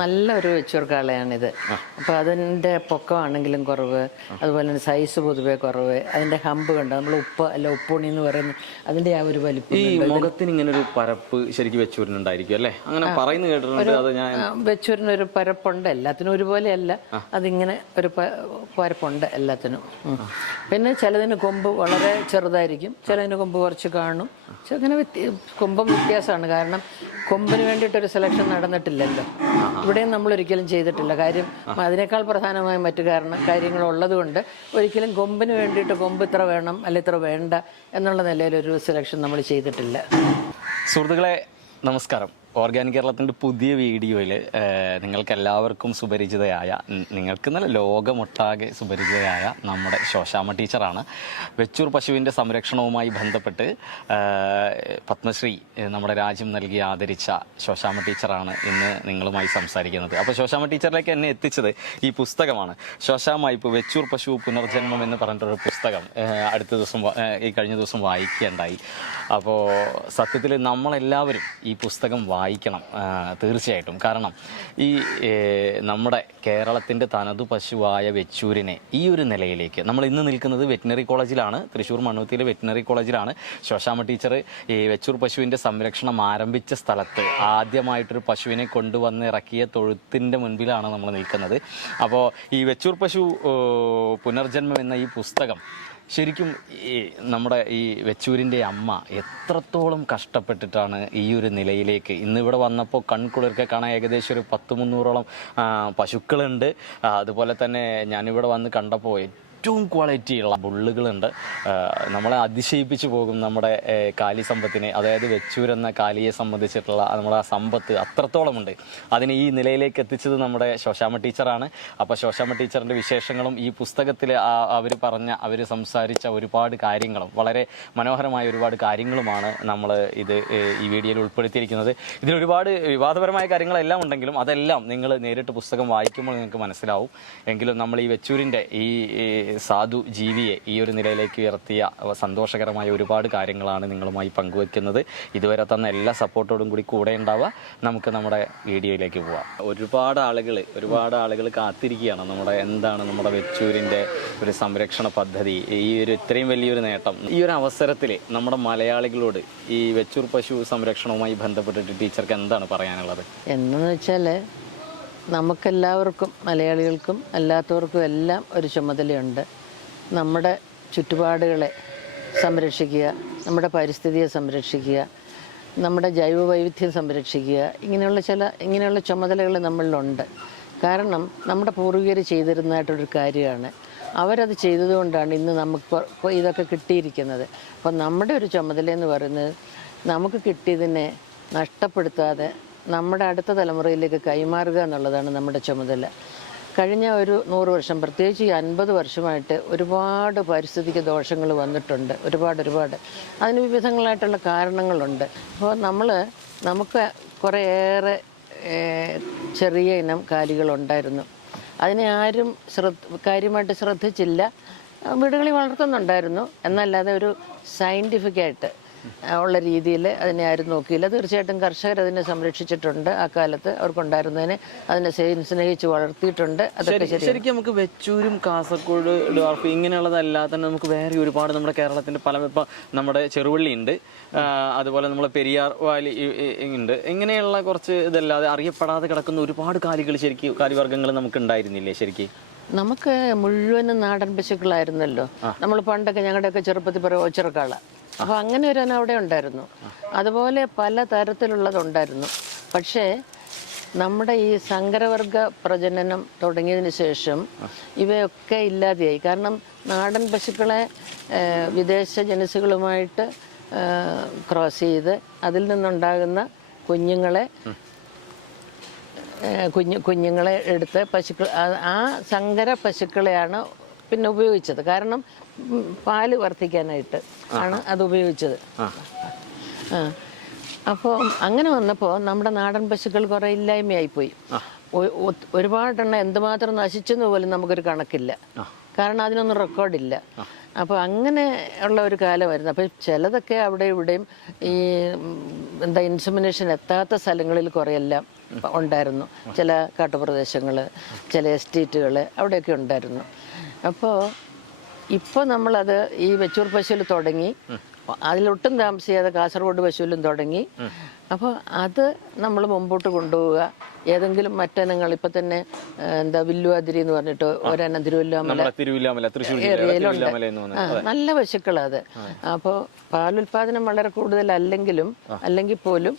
നല്ലൊരു വെച്ചൂർ കാളയാണിത്. അപ്പോൾ അതിൻ്റെ പൊക്കമാണെങ്കിലും കുറവ്, അതുപോലെ തന്നെ സൈസ് പൊതുവേ കുറവ്, അതിൻ്റെ ഹമ്പ് കണ്ട നമ്മൾ ഉപ്പ് അല്ല ഉപ്പുണി എന്ന് പറയുന്നത് അതിൻ്റെ ആ ഒരു വലിപ്പം. ഈ മുഖത്തിന് ഇങ്ങനെ ഒരു പരപ്പ് ശരിക്കും വെച്ചൂരിനുണ്ടായിരിക്കും അല്ലേ? അങ്ങനെ പറയുന്നു കേട്ടിട്ടുണ്ട്. അത് ഞാൻ വെച്ചൂരിനൊരു പരപ്പുണ്ട്, എല്ലാത്തിനും ഒരുപോലെയല്ല, അതിങ്ങനെ ഒരു പരപ്പുണ്ട് എല്ലാത്തിനും. പിന്നെ ചിലതിന് കൊമ്പ് വളരെ ചെറുതായിരിക്കും, ചിലതിന് കൊമ്പ് കുറച്ച് കാണും. അങ്ങനെ കൊമ്പും വ്യത്യാസമാണ്. കാരണം കൊമ്പിന് വേണ്ടിയിട്ടൊരു സെലക്ഷൻ നടന്നിട്ടില്ലല്ലോ, ഇവിടെയും നമ്മൾ ഒരിക്കലും ചെയ്തിട്ടില്ല. കാര്യം അതിനേക്കാൾ പ്രധാനമായ മറ്റു കാര്യങ്ങളുള്ളത് കൊണ്ട് ഒരിക്കലും കൊമ്പിന് വേണ്ടിയിട്ട് കൊമ്പ് ഇത്ര വേണം അല്ല ഇത്ര വേണ്ട എന്നുള്ള നിലയിലൊരു സെലക്ഷൻ നമ്മൾ ചെയ്തിട്ടില്ല. സുഹൃത്തുക്കളെ നമസ്കാരം. ഓർഗാനിക് കേരളത്തിൻ്റെ പുതിയ വീഡിയോയിൽ നിങ്ങൾക്ക് എല്ലാവർക്കും സുപരിചിതയായ, നിങ്ങൾക്ക് നല്ല ലോകമൊട്ടാകെ സുപരിചിതയായ നമ്മുടെ ശോശാമ്മ ടീച്ചറാണ്. വെച്ചൂർ പശുവിൻ്റെ സംരക്ഷണവുമായി ബന്ധപ്പെട്ട് പത്മശ്രീ നമ്മുടെ രാജ്യം നൽകി ആദരിച്ച ശോശാമ്മ ടീച്ചറാണ് ഇന്ന് നിങ്ങളുമായി സംസാരിക്കുന്നത്. അപ്പോൾ ശോശാമ്മ ടീച്ചറിലേക്ക് എന്നെ എത്തിച്ചത് ഈ പുസ്തകമാണ്. സോസാമ്മ ഐപ്പ് വെച്ചൂർപശു പുനർജന്മം എന്ന് പറഞ്ഞിട്ടൊരു പുസ്തകം ഈ കഴിഞ്ഞ ദിവസം വായിക്കുകയുണ്ടായി. അപ്പോൾ സത്യത്തിൽ നമ്മളെല്ലാവരും ഈ പുസ്തകം വായിക്കണം തീർച്ചയായിട്ടും. കാരണം ഈ നമ്മുടെ കേരളത്തിൻ്റെ തനതു പശുവായ വെച്ചൂരിനെ ഈ ഒരു നിലയിലേക്ക്, നമ്മൾ ഇന്ന് നിൽക്കുന്നത് വെറ്റിനറി കോളേജിലാണ്, തൃശ്ശൂർ മണ്ണൂത്തിയിലെ വെറ്റിനറി കോളേജിലാണ്. ശോശാമ്മ ടീച്ചർ ഈ വെച്ചൂർ പശുവിൻ്റെ സംരക്ഷണം ആരംഭിച്ച സ്ഥലത്ത് ആദ്യമായിട്ടൊരു പശുവിനെ കൊണ്ടുവന്ന് ഇറക്കിയ തൊഴുത്തിൻ്റെ മുൻപിലാണ് നമ്മൾ നിൽക്കുന്നത്. അപ്പോൾ ഈ വെച്ചൂർ പശു പുനർജന്മം എന്ന ഈ പുസ്തകം ശരിക്കും നമ്മുടെ ഈ വെച്ചൂരിൻ്റെ അമ്മ എത്രത്തോളം കഷ്ടപ്പെട്ടിട്ടാണ് ഈ ഒരു നിലയിലേക്ക് ഇന്നിവിടെ വന്നപ്പോൾ കൺകുളിർക്കെ കാണാൻ ഏകദേശം ഒരു 100-300ഓളം പശുക്കളുണ്ട്. അതുപോലെ തന്നെ ഞാനിവിടെ വന്ന് കണ്ടപ്പോൾ ഏറ്റവും ക്വാളിറ്റിയുള്ള ബുള്ളുകളുണ്ട്. നമ്മളെ അതിശയിപ്പിച്ചു പോകും നമ്മുടെ കാലി സമ്പത്തിനെ, അതായത് വെച്ചൂരെന്ന കാലിയെ സംബന്ധിച്ചിട്ടുള്ള നമ്മുടെ ആ സമ്പത്ത് അത്രത്തോളമുണ്ട്. അതിന് ഈ നിലയിലേക്ക് എത്തിച്ചത് നമ്മുടെ ശോശാമ്മ ടീച്ചറാണ്. അപ്പോൾ ശോശാമ്മ ടീച്ചറിൻ്റെ വിശേഷങ്ങളും ഈ പുസ്തകത്തിൽ അവർ സംസാരിച്ച ഒരുപാട് കാര്യങ്ങളും, വളരെ മനോഹരമായ ഒരുപാട് കാര്യങ്ങളുമാണ് നമ്മൾ ഈ വീഡിയോയിൽ ഉൾപ്പെടുത്തിയിരിക്കുന്നത്. ഇതിലൊരുപാട് വിവാദപരമായ കാര്യങ്ങളെല്ലാം ഉണ്ടെങ്കിലും അതെല്ലാം നിങ്ങൾ നേരിട്ട് പുസ്തകം വായിക്കുമ്പോൾ നിങ്ങൾക്ക് മനസ്സിലാവും. എങ്കിലും നമ്മൾ ഈ വെച്ചൂരിൻ്റെ ഈ സാധു ജീവിയെ ഈ ഒരു നിലയിലേക്ക് ഉയർത്തിയ സന്തോഷകരമായ ഒരുപാട് കാര്യങ്ങളാണ് നിങ്ങളുമായി പങ്കുവെക്കുന്നത്. ഇതുവരെ തന്ന എല്ലാ സപ്പോർട്ടോടും കൂടി കൂടെ ഉണ്ടാവുക. നമുക്ക് നമ്മുടെ വീഡിയോയിലേക്ക് പോവാം. ഒരുപാട് ആളുകൾ കാത്തിരിക്കുകയാണ് നമ്മുടെ വെച്ചൂരിൻ്റെ ഒരു സംരക്ഷണ പദ്ധതി, ഈ ഒരു ഇത്രയും വലിയൊരു നേട്ടം. ഈ ഒരു അവസരത്തിൽ നമ്മുടെ മലയാളികളോട് ഈ വെച്ചൂർ പശു സംരക്ഷണവുമായി ബന്ധപ്പെട്ടിട്ട് ടീച്ചർക്ക് എന്താണ് പറയാനുള്ളത്? എന്നു വെച്ചാൽ നമുക്കെല്ലാവർക്കും, മലയാളികൾക്കും അല്ലാത്തവർക്കും എല്ലാം ഒരു ചുമതലയുണ്ട്. നമ്മുടെ ചുറ്റുപാടുകളെ സംരക്ഷിക്കുക, നമ്മുടെ പരിസ്ഥിതിയെ സംരക്ഷിക്കുക, നമ്മുടെ ജൈവവൈവിധ്യം സംരക്ഷിക്കുക, ഇങ്ങനെയുള്ള ചുമതലകൾ നമ്മളിലുണ്ട്. കാരണം നമ്മുടെ പൂർവികർ ചെയ്തിരുന്നതായിട്ടൊരു കാര്യമാണ്. അവരത് ചെയ്തതുകൊണ്ടാണ് ഇന്ന് നമുക്ക് ഇതൊക്കെ കിട്ടിയിരിക്കുന്നത്. അപ്പം നമ്മുടെ ഒരു ചുമതലയെന്ന് പറയുന്നത് നമുക്ക് കിട്ടിയതിനെ നഷ്ടപ്പെടുത്താതെ നമ്മുടെ അടുത്ത തലമുറയിലേക്ക് കൈമാറുക എന്നുള്ളതാണ് നമ്മുടെ ചുമതല. കഴിഞ്ഞ ഒരു 100 വർഷം, പ്രത്യേകിച്ച് ഈ 50 വർഷമായിട്ട് ഒരുപാട് പാരിസ്ഥിതിക ദോഷങ്ങൾ വന്നിട്ടുണ്ട്. ഒരുപാട് അതിന് വിവിധങ്ങളായിട്ടുള്ള കാരണങ്ങളുണ്ട്. അപ്പോൾ നമുക്ക് കുറേയേറെ ചെറിയ ഇനം കാലികളുണ്ടായിരുന്നു. അതിനെ ആരും കാര്യമായിട്ട് ശ്രദ്ധിച്ചില്ല. വീടുകളിൽ വളർത്തുന്നുണ്ടായിരുന്നു, എന്നല്ലാതെ ഒരു സയൻറ്റിഫിക്കായിട്ട് ഉള്ള രീതിയിൽ അതിനെ ആരും നോക്കിയില്ല. തീർച്ചയായിട്ടും കർഷകർ അതിനെ സംരക്ഷിച്ചിട്ടുണ്ട്. ആ കാലത്ത് അവർക്കുണ്ടായിരുന്നതിനെ അതിനെ സ്നേഹിച്ച് വളർത്തിയിട്ടുണ്ട്. അതൊക്കെ ശരിക്കും നമുക്ക് വെച്ചൂരും കാസർഗോഡ് ഡ്വാർഫ് ഇങ്ങനെയുള്ളതല്ലാതെ തന്നെ നമുക്ക് വേറെ ഒരുപാട് നമ്മുടെ കേരളത്തിൻ്റെ പല, ഇപ്പം നമ്മുടെ ചെറുവള്ളി ഉണ്ട്, അതുപോലെ നമ്മൾ പെരിയാർ വാലി ഉണ്ട്, ഇങ്ങനെയുള്ള കുറച്ച് ഇതല്ലാതെ അറിയപ്പെടാതെ കിടക്കുന്ന ഒരുപാട് കാലിവർഗ്ഗങ്ങൾ നമുക്ക് ഉണ്ടായിരുന്നില്ലേ? ശരിക്കും നമുക്ക് മുഴുവനും നാടൻ പശുക്കളായിരുന്നല്ലോ. നമ്മൾ പണ്ടൊക്കെ ഞങ്ങളുടെയൊക്കെ ചെറുപ്പത്തിൽ പറയും ഒച്ചിറക്കാള. അപ്പോൾ അങ്ങനെ ഒരു അവിടെ ഉണ്ടായിരുന്നു. അതുപോലെ പല തരത്തിലുള്ളതുണ്ടായിരുന്നു. പക്ഷേ നമ്മുടെ ഈ സങ്കരവർഗ പ്രജനനം തുടങ്ങിയതിന് ശേഷം ഇവയൊക്കെ ഇല്ലാതെയായി. കാരണം നാടൻ പശുക്കളെ വിദേശ ജനുസുകളുമായിട്ട് ക്രോസ് ചെയ്ത് അതിൽ നിന്നുണ്ടാകുന്ന കുഞ്ഞുങ്ങളെ എടുത്ത് ആ സങ്കര പശുക്കളെയാണ് പിന്നെ ഉപയോഗിച്ചത്. കാരണം പാല് വർദ്ധിക്കാനായിട്ട് ആണ് അത് ഉപയോഗിച്ചത്. അപ്പോൾ അങ്ങനെ വന്നപ്പോൾ നമ്മുടെ നാടൻ പശുക്കൾ കുറേ ഇല്ലായ്മയായിപ്പോയി. ഒരുപാടെണ്ണം എന്തുമാത്രം നശിച്ചെന്ന് പോലും നമുക്കൊരു കണക്കില്ല. കാരണം അതിനൊന്നും റെക്കോർഡില്ല. അപ്പോൾ അങ്ങനെ ഉള്ള ഒരു കാലമായിരുന്നു. അപ്പോൾ ചിലതൊക്കെ അവിടെ ഇവിടെയും ഈ ഇൻസെമിനേഷൻ എത്താത്ത സ്ഥലങ്ങളിൽ കുറേയെല്ലാം ഉണ്ടായിരുന്നു. ചില കാട്ടുപ്രദേശങ്ങൾ, ചില എസ്റ്റേറ്റുകൾ അവിടെയൊക്കെ ഉണ്ടായിരുന്നു. അപ്പോൾ ഇപ്പോൾ നമ്മളത് ഈ വെച്ചൂർ പശുവിൽ തുടങ്ങി, അതിലൊട്ടും താമസിയാതെ കാസർഗോഡ് പശുവിലും തുടങ്ങി. അപ്പോൾ അത് നമ്മൾ മുമ്പോട്ട് കൊണ്ടുപോവുക. ഏതെങ്കിലും മറ്റിനങ്ങൾ ഇപ്പം തന്നെ വില്ലുവാതിരി എന്ന് പറഞ്ഞിട്ട് ഒരെണ്ണം തിരുവല്ലാമല ഏരിയയിലുണ്ട്. നല്ല പശുക്കളത്. അപ്പോൾ പാലുൽപാദനം വളരെ കൂടുതലല്ലെങ്കിലും അല്ലെങ്കിൽ പോലും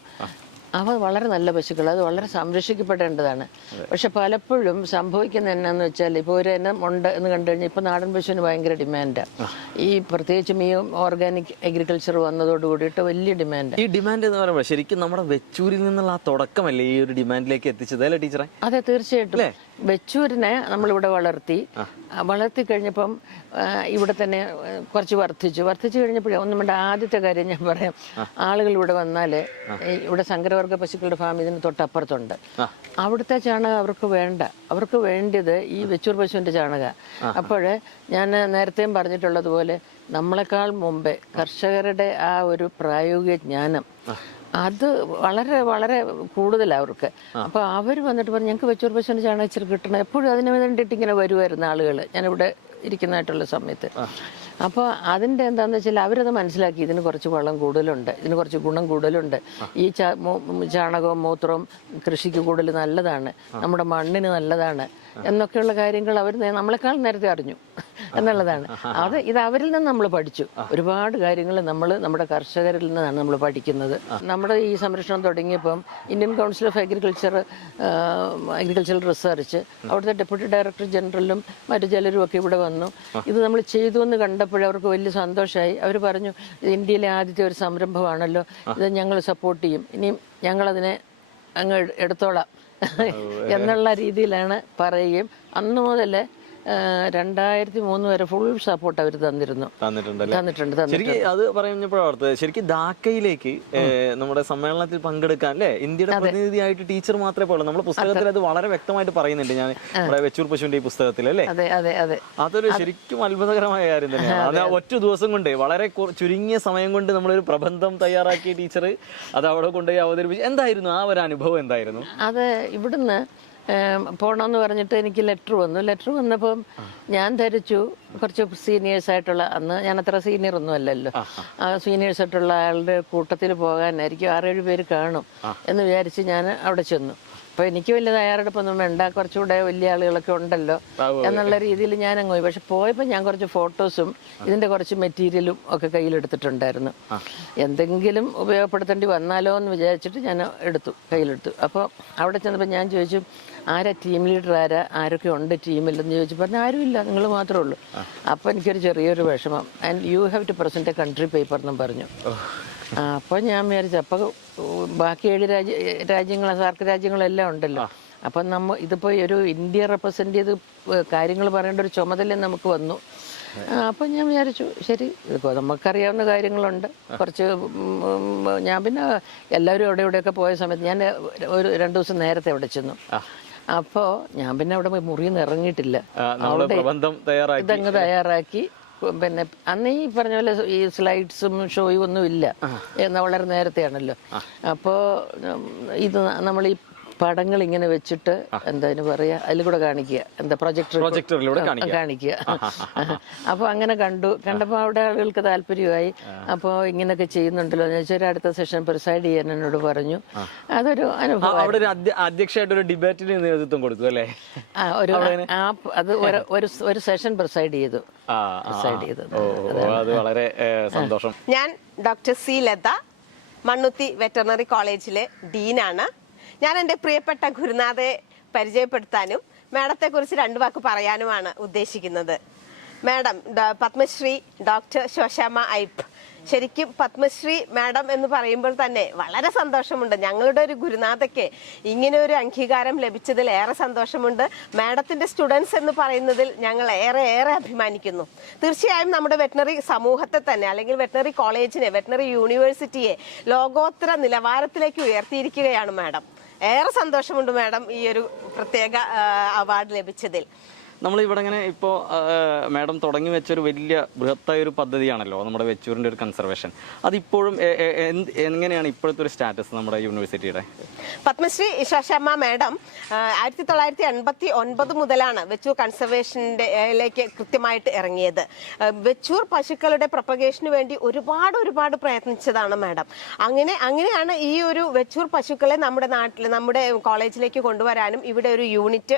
അവ വളരെ നല്ല പശുക്കൾ, അത് വളരെ സംരക്ഷിക്കപ്പെടേണ്ടതാണ്. പക്ഷെ പലപ്പോഴും സംഭവിക്കുന്ന എന്നാന്ന് വെച്ചാൽ ഇപ്പോൾ ഒരു എണ്ണം ഉണ്ട് എന്ന് കണ്ടു കഴിഞ്ഞാൽ ഇപ്പോൾ നാടൻ പശുവിന് ഭയങ്കര ഡിമാൻഡാണ്. ഈ പ്രത്യേകിച്ചും ഈ ഓർഗാനിക് അഗ്രികൾച്ചർ വന്നതോട് കൂടിയിട്ട് വലിയ ഡിമാൻഡ്. ഈ ഡിമാൻഡ് എന്ന് പറയുമ്പോൾ ശരിക്കും നമ്മുടെ വെച്ചൂരിൽ നിന്നുള്ള ആ തുടക്കമല്ലേ ഈ ഒരു ഡിമാൻഡിലേക്ക് എത്തിച്ചത് അല്ലേ ടീച്ചറെ? അതെ, തീർച്ചയായിട്ടും. വെച്ചൂരിനെ നമ്മളിവിടെ വളർത്തി കഴിഞ്ഞപ്പം ഇവിടെ തന്നെ കുറച്ച് വർദ്ധിച്ചു കഴിഞ്ഞപ്പോഴേ ഒന്നും വേണ്ട. ആദ്യത്തെ കാര്യം ഞാൻ പറയാം, ആളുകൾ ഇവിടെ വന്നാൽ ഇവിടെ സങ്കരവർഗ പശുക്കളുടെ ഫാം ഇതിന് തൊട്ടപ്പുറത്തുണ്ട്. അവിടുത്തെ ചാണകം അവർക്ക് വേണ്ടത് ഈ വെച്ചൂർ പശുവിൻ്റെ ചാണകം. അപ്പോൾ ഞാൻ നേരത്തെയും പറഞ്ഞിട്ടുള്ളതുപോലെ നമ്മളെക്കാൾ മുമ്പേ കർഷകരുടെ ആ ഒരു പ്രായോഗിക ജ്ഞാനം അത് വളരെ വളരെ കൂടുതലാണ് അവർക്ക്. അപ്പോൾ അവർ വന്നിട്ട് പറഞ്ഞു ഞങ്ങൾക്ക് വെച്ചൂർ പശുവിൻ്റെ ചാണകം ഇച്ചിരി കിട്ടണം. എപ്പോഴും അതിന് വേണ്ടിയിട്ട് ഇങ്ങനെ വരുമായിരുന്നു ആളുകൾ ഞാനിവിടെ ഇരിക്കുന്നതായിട്ടുള്ള സമയത്ത്. അപ്പോൾ അതിൻ്റെ എന്താണെന്ന് വെച്ചാൽ അവരത് മനസ്സിലാക്കി, ഇതിന് കുറച്ച് വളം കൂടുതലുണ്ട്, ഇതിന് കുറച്ച് ഗുണം കൂടുതലുണ്ട്, ഈ ചാണകവും മൂത്രവും കൃഷിക്ക് കൂടുതൽ നല്ലതാണ്, നമ്മുടെ മണ്ണിന് നല്ലതാണ് എന്നൊക്കെയുള്ള കാര്യങ്ങൾ അവർ നമ്മളെക്കാൾ നേരത്തെ അറിഞ്ഞു എന്നുള്ളതാണ്. ഇത് അവരിൽ നിന്ന് നമ്മൾ പഠിച്ചു. ഒരുപാട് കാര്യങ്ങൾ നമ്മുടെ കർഷകരിൽ നിന്നാണ് നമ്മൾ പഠിക്കുന്നത്. നമ്മുടെ ഈ സംരക്ഷണം തുടങ്ങിയപ്പം Indian council of agricultural research അവിടുത്തെ ഡെപ്യൂട്ടി ഡയറക്ടർ ജനറലും മറ്റു ചിലരും ഒക്കെ ഇവിടെ വന്നു. ഇത് നമ്മൾ ചെയ്തു എന്ന് കണ്ടപ്പോഴേ അവർക്ക് വലിയ സന്തോഷമായി. അവർ പറഞ്ഞു ഇന്ത്യയിലെ ആദ്യത്തെ ഒരു സംരംഭമാണല്ലോ, ഇത് ഞങ്ങൾ സപ്പോർട്ട് ചെയ്യും, ഇനിയും ഞങ്ങളതിനെ അങ്ങ് എടുത്തോളാം എന്നുള്ള രീതിയിലാണ് പറയുകയും അന്ന് മുതൽ 2003 വരെ ഫുൾ സപ്പോർട്ട് അവർ തന്നിട്ടുണ്ട്. അത് പറയുമ്പോഴാണ് ശരിക്കും ധാക്കയിലേക്ക് നമ്മുടെ സമ്മേളനത്തിൽ പങ്കെടുക്കാൻ അല്ലേ ഇന്ത്യയുടെ പ്രതിനിധിയായിട്ട് ടീച്ചർ മാത്രമേ പോയുള്ളൂ. നമ്മുടെ പുസ്തകത്തിൽ അത് വളരെ വ്യക്തമായിട്ട് പറയുന്നുണ്ട്. ഞാൻ നമ്മുടെ വെച്ചൂർ പശുവിന്റെ ഈ പുസ്തകത്തിൽ അല്ലേ, അതൊരു ശരിക്കും അത്ഭുതകരമായ കാര്യം തന്നെയാണ്. അത് ഒറ്റ ദിവസം കൊണ്ട് വളരെ ചുരുങ്ങിയ സമയം കൊണ്ട് നമ്മളൊരു പ്രബന്ധം തയ്യാറാക്കിയ ടീച്ചർ അത് അവിടെ കൊണ്ടുപോയി അവതരിപ്പിച്ചു. എന്തായിരുന്നു ആ ഒരു അനുഭവം? എന്തായിരുന്നു അത്? ഇവിടുന്ന് പോകണമെന്ന് പറഞ്ഞിട്ട് എനിക്ക് ലെറ്റർ വന്നപ്പം ഞാൻ ധരിച്ചു കുറച്ച് സീനിയേഴ്സായിട്ടുള്ള, അന്ന് ഞാൻ അത്ര സീനിയർ ഒന്നും അല്ലല്ലോ, ആ സീനിയേഴ്സായിട്ടുള്ള ആളുടെ കൂട്ടത്തിൽ പോകാനായിരിക്കും 6-7 പേര് കാണും എന്ന് വിചാരിച്ച് ഞാൻ അവിടെ ചെന്നു. അപ്പോൾ എനിക്ക് വലിയ തയ്യാറെടുപ്പൊന്നും വേണ്ട, കുറച്ചുകൂടെ വലിയ ആളുകളൊക്കെ ഉണ്ടല്ലോ എന്നുള്ള രീതിയിൽ ഞാൻ അങ്ങ് പോയി. പക്ഷെ പോയപ്പോൾ ഞാൻ കുറച്ച് ഫോട്ടോസും ഇതിൻ്റെ കുറച്ച് മെറ്റീരിയലും ഒക്കെ കയ്യിലെടുത്തിട്ടുണ്ടായിരുന്നു. എന്തെങ്കിലും ഉപയോഗപ്പെടുത്തേണ്ടി വന്നാലോ എന്ന് വിചാരിച്ചിട്ട് ഞാൻ കയ്യിലെടുത്തു. അപ്പോൾ അവിടെ ചെന്നപ്പോൾ ഞാൻ ചോദിച്ചു ആരാ ടീം ലീഡർ, ആരൊക്കെ ഉണ്ട് ടീമില്ലെന്ന് ചോദിച്ചു. പറഞ്ഞു ആരുമില്ല, നിങ്ങൾ മാത്രമേ ഉള്ളൂ. അപ്പോൾ എനിക്കൊരു ചെറിയൊരു വിഷമം. And you have to present a country paper എന്നും പറഞ്ഞു. അപ്പോൾ ഞാൻ വിചാരിച്ചു അപ്പോൾ ബാക്കി 7 രാജ്യങ്ങൾ സാർക്ക് രാജ്യങ്ങളെല്ലാം ഉണ്ടല്ലോ, അപ്പം ഇതിപ്പോൾ ഒരു ഇന്ത്യ റെപ്രസെൻ്റ് ചെയ്ത് കാര്യങ്ങൾ പറയേണ്ട ഒരു ചുമതല നമുക്ക് വന്നു. അപ്പം ഞാൻ വിചാരിച്ചു ശരി, ഇതിപ്പോൾ നമുക്കറിയാവുന്ന കാര്യങ്ങളുണ്ട് കുറച്ച്. ഞാൻ പിന്നെ എല്ലാവരും ഇവിടെയൊക്കെ പോയ സമയത്ത് ഞാൻ ഒരു 2 ദിവസം നേരത്തെ അവിടെ ചെന്നു. അപ്പോൾ ഞാൻ പിന്നെ അവിടെ മുറിയിൽ നിന്ന് ഇറങ്ങിയിട്ടില്ല, ഇതങ്ങ് തയ്യാറാക്കി. പിന്നെ അന്ന് ഈ പറഞ്ഞ പോലെ ഈ സ്ലൈഡ്സും ഷോയും ഒന്നും ഇല്ല, വളരെ നേരത്തെയാണല്ലോ. അപ്പോൾ ഇത് നമ്മൾ ഈ പടങ്ങൾ ഇങ്ങനെ വെച്ചിട്ട് എന്താ പറയാ, അതിൽ കൂടെ കാണിക്കുക, എന്താ പ്രൊജക്ടറിലൂടെ കാണിക്കുക. അപ്പോൾ അങ്ങനെ കണ്ടപ്പോൾ അവിടെ ആളുകൾക്ക് താല്പര്യമായി. അപ്പോൾ ഇങ്ങനെയൊക്കെ ചെയ്യുന്നുണ്ടല്ലോ എന്ന് വെച്ചാൽ അടുത്ത സെഷൻ പ്രിസൈഡ് ചെയ്യാൻ എന്നോട് പറഞ്ഞു. അതൊരു അനുഭവം. അധ്യക്ഷമായിട്ട് ഡിബേറ്റിന് നേതൃത്വം കൊടുത്തു അല്ലേ? ഒരു സെഷൻ പ്രിസൈഡ് ചെയ്തു. അത് വളരെ സന്തോഷം. ഞാൻ doctor C Latha, Mannuthy veterinary കോളേജിലെ ഡീനാണ്. ഞാൻ എൻ്റെ പ്രിയപ്പെട്ട ഗുരുനാഥയെ പരിചയപ്പെടുത്താനും മാഡത്തെക്കുറിച്ച് 2 വാക്ക് പറയാനുമാണ് ഉദ്ദേശിക്കുന്നത്. Madam Padmashri doctor Sosamma Iype. ശരിക്കും പത്മശ്രീ മാഡം എന്ന് പറയുമ്പോൾ തന്നെ വളരെ സന്തോഷമുണ്ട്. ഞങ്ങളുടെ ഒരു ഗുരുനാഥയ്ക്ക് ഇങ്ങനെ ഒരു അംഗീകാരം ലഭിച്ചതിൽ ഏറെ സന്തോഷമുണ്ട്. മാഡത്തിൻ്റെ സ്റ്റുഡൻസ് എന്ന് പറയുന്നതിൽ ഞങ്ങൾ ഏറെ അഭിമാനിക്കുന്നു. തീർച്ചയായും നമ്മുടെ വെറ്റിനറി സമൂഹത്തെ തന്നെ, അല്ലെങ്കിൽ വെറ്റിനറി കോളേജിനെ, വെറ്റിനറി യൂണിവേഴ്സിറ്റിയെ ലോകോത്തര നിലവാരത്തിലേക്ക് ഉയർത്തിയിരിക്കുകയാണ് മാഡം. ഏറെ സന്തോഷമുണ്ട് മാഡം ഈ ഒരു പ്രത്യേക അവാർഡ് ലഭിച്ചതിൽ. നമ്മളിവിടെ ഇങ്ങനെ ഇപ്പോൾ മാഡം തുടങ്ങി വെച്ചൊരു വലിയ ബൃഹത്തായ ഒരു പദ്ധതിയാണല്ലോ നമ്മുടെ വെച്ചൂരിൻ്റെ ഒരു കൺസർവേഷൻ. അതിപ്പോഴും എങ്ങനെയാണ് ഇപ്പോഴത്തെ ഒരു സ്റ്റാറ്റസ് നമ്മുടെ യൂണിവേഴ്സിറ്റിയുടെ? പത്മശ്രീ സോസമ്മ മാഡം 1989 മുതലാണ് വെച്ചൂർ കൺസർവേഷനിലേക്ക് കൃത്യമായിട്ട് ഇറങ്ങിയത്. വെച്ചൂർ പശുക്കളുടെ പ്രൊപ്പഗേഷന് വേണ്ടി ഒരുപാട് പ്രയത്നിച്ചതാണ് മാഡം. അങ്ങനെയാണ് ഈ ഒരു വെച്ചൂർ പശുക്കളെ നമ്മുടെ നാട്ടിൽ നമ്മുടെ കോളേജിലേക്ക് കൊണ്ടുവരാനും ഇവിടെ ഒരു യൂണിറ്റ്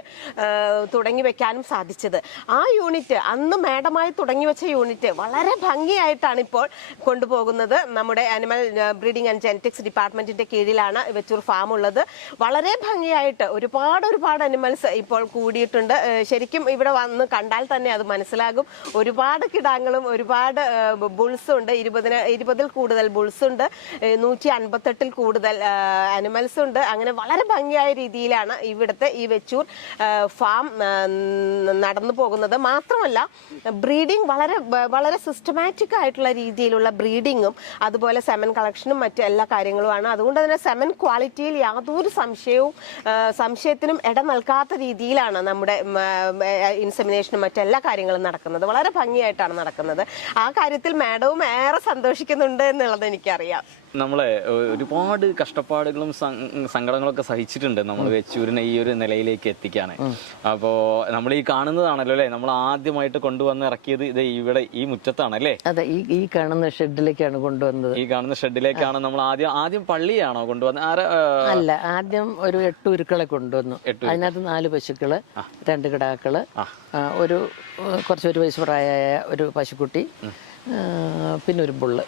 തുടങ്ങി വെക്കാനും സാധിച്ചത്. ആ യൂണിറ്റ് അന്ന് മാഡമായി തുടങ്ങി വെച്ച യൂണിറ്റ് വളരെ ഭംഗിയായിട്ടാണ് ഇപ്പോൾ കൊണ്ടുപോകുന്നത്. നമ്മുടെ ആനിമൽ ബ്രീഡിംഗ് ആൻഡ് ജെനറ്റിക്സ് ഡിപ്പാർട്ട്മെന്റിന്റെ കീഴിലാണ് വെച്ചൂർ ഫാം ഉള്ളത്. വളരെ ഭംഗിയായിട്ട് ഒരുപാട് അനിമൽസ് ഇപ്പോൾ കൂടിയിട്ടുണ്ട്. ശരിക്കും ഇവിടെ വന്ന് കണ്ടാൽ തന്നെ അത് മനസ്സിലാകും. ഒരുപാട് കിടാങ്ങളും ഒരുപാട് ബുൾസും ഉണ്ട്. 20-ൽ കൂടുതൽ ബുൾസ് ഉണ്ട്. 158-ൽ കൂടുതൽ അനിമൽസ് ഉണ്ട്. അങ്ങനെ വളരെ ഭംഗിയായ രീതിയിലാണ് ഇവിടുത്തെ ഈ വെച്ചൂർ ഫാം നടന്നു പോകുന്നത്. മാത്രമല്ല ബ്രീഡിംഗ് വളരെ സിസ്റ്റമാറ്റിക് ആയിട്ടുള്ള രീതിയിലുള്ള ബ്രീഡിങ്ങും അതുപോലെ സെമൻ കളക്ഷനും മറ്റു എല്ലാ കാര്യങ്ങളുമാണ്. അതുകൊണ്ട് തന്നെ സെമൻ ക്വാളിറ്റിയിൽ യാതൊരു സംശയത്തിനും ഇട നൽകാത്ത രീതിയിലാണ് നമ്മുടെ ഇൻസെമിനേഷനും മറ്റെല്ലാ കാര്യങ്ങളും നടക്കുന്നത്. വളരെ ഭംഗിയായിട്ടാണ് നടക്കുന്നത്. ആ കാര്യത്തിൽ മാഡവും ഏറെ സന്തോഷിക്കുന്നുണ്ട് എന്നുള്ളത് എനിക്കറിയാം. നമ്മളെ ഒരുപാട് കഷ്ടപ്പാടുകളും സങ്കടങ്ങളൊക്കെ സഹിച്ചിട്ടുണ്ട് നമ്മൾ വെച്ചൂരിനെ ഈ ഒരു നിലയിലേക്ക് എത്തിക്കാണ്. അപ്പോ നമ്മൾ ഈ കാണുന്നതാണല്ലോ അല്ലെ, നമ്മൾ ആദ്യമായിട്ട് കൊണ്ടുവന്ന് ഇറക്കിയത് ഇത് ഇവിടെ ഈ മുറ്റത്താണ് അല്ലേ? അതെ, ഈ കാണുന്ന ഷെഡിലേക്കാണ് കൊണ്ടുവന്നത്. ഈ കാണുന്ന ഷെഡിലേക്കാണ് നമ്മൾ ആദ്യം പള്ളിയാണോ കൊണ്ടുവന്നത്? അല്ല, ആദ്യം ഒരു 8 ഉരുക്കളെ കൊണ്ടുവന്നു. അതിനകത്ത് 4 പശുക്കള്, 2 കിടാക്കള്, ഒരു വയസ്സ് പ്രായമായ ഒരു പശുക്കുട്ടി, പിന്നെ ഒരു ബുള്ള്.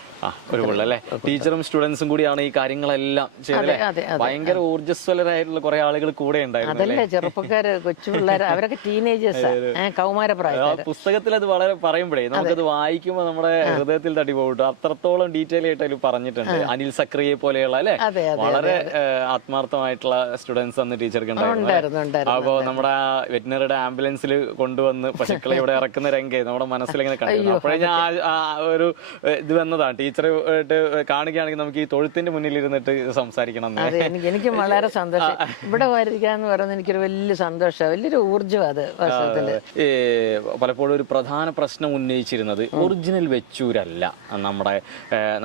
അല്ലേ? ടീച്ചറും സ്റ്റുഡൻസും കൂടിയാണ് ഈ കാര്യങ്ങളെല്ലാം ചെയ്തത്. ഭയങ്കര ഊർജ്ജസ്വലരായിട്ടുള്ള കുറെ ആളുകൾ കൂടെ ഉണ്ടായിരുന്നു. അതല്ലേ, ചെറുപ്പക്കാര്, കൊച്ചു പിള്ളേർ, അവരൊക്കെ ടീനേജേഴ്സ്, കൗമാരപ്രായം. പുസ്തകത്തിൽ അത് വളരെ പറയുമ്പോഴേ നമുക്കത് വായിക്കുമ്പോൾ നമ്മുടെ ഹൃദയത്തിൽ തട്ടി പോകട്ടെ. അത്രത്തോളം ഡീറ്റെയിൽ ആയിട്ട് അതിൽ പറഞ്ഞിട്ടുണ്ട്. അനിൽ സക്രിയെ പോലെയുള്ള അല്ലെ വളരെ ആത്മാർത്ഥമായിട്ടുള്ള സ്റ്റുഡൻസ് അന്ന് ടീച്ചർക്ക് ഉണ്ടായിരുന്നു. അപ്പോ നമ്മുടെ വെറ്റിനറിയുടെ ആംബുലൻസിൽ കൊണ്ടുവന്ന് പശുക്കളെ ഇവിടെ ഇറക്കുന്ന രംഗേ നമ്മുടെ മനസ്സിലിങ്ങനെ കണ്ടിരുന്നു. അപ്പോഴേ ഞാൻ ഒരു ഇത് വന്നതാണ്, ടീച്ചറായിട്ട് കാണുകയാണെങ്കിൽ നമുക്ക് ഈ തൊഴുത്തിന്റെ മുന്നിൽ ഇരുന്നിട്ട് സംസാരിക്കണം. എനിക്ക് വളരെ സന്തോഷം ഇവിടെ വരികയെന്ന് പറയുന്നത്. എനിക്കൊരു വലിയ സന്തോഷം, വലിയൊരു ഊർജ്ജം. അത് പലപ്പോഴും ഒരു പ്രധാന പ്രശ്നം ഉന്നയിച്ചിരുന്നത് ഒറിജിനൽ വെച്ചൂരല്ല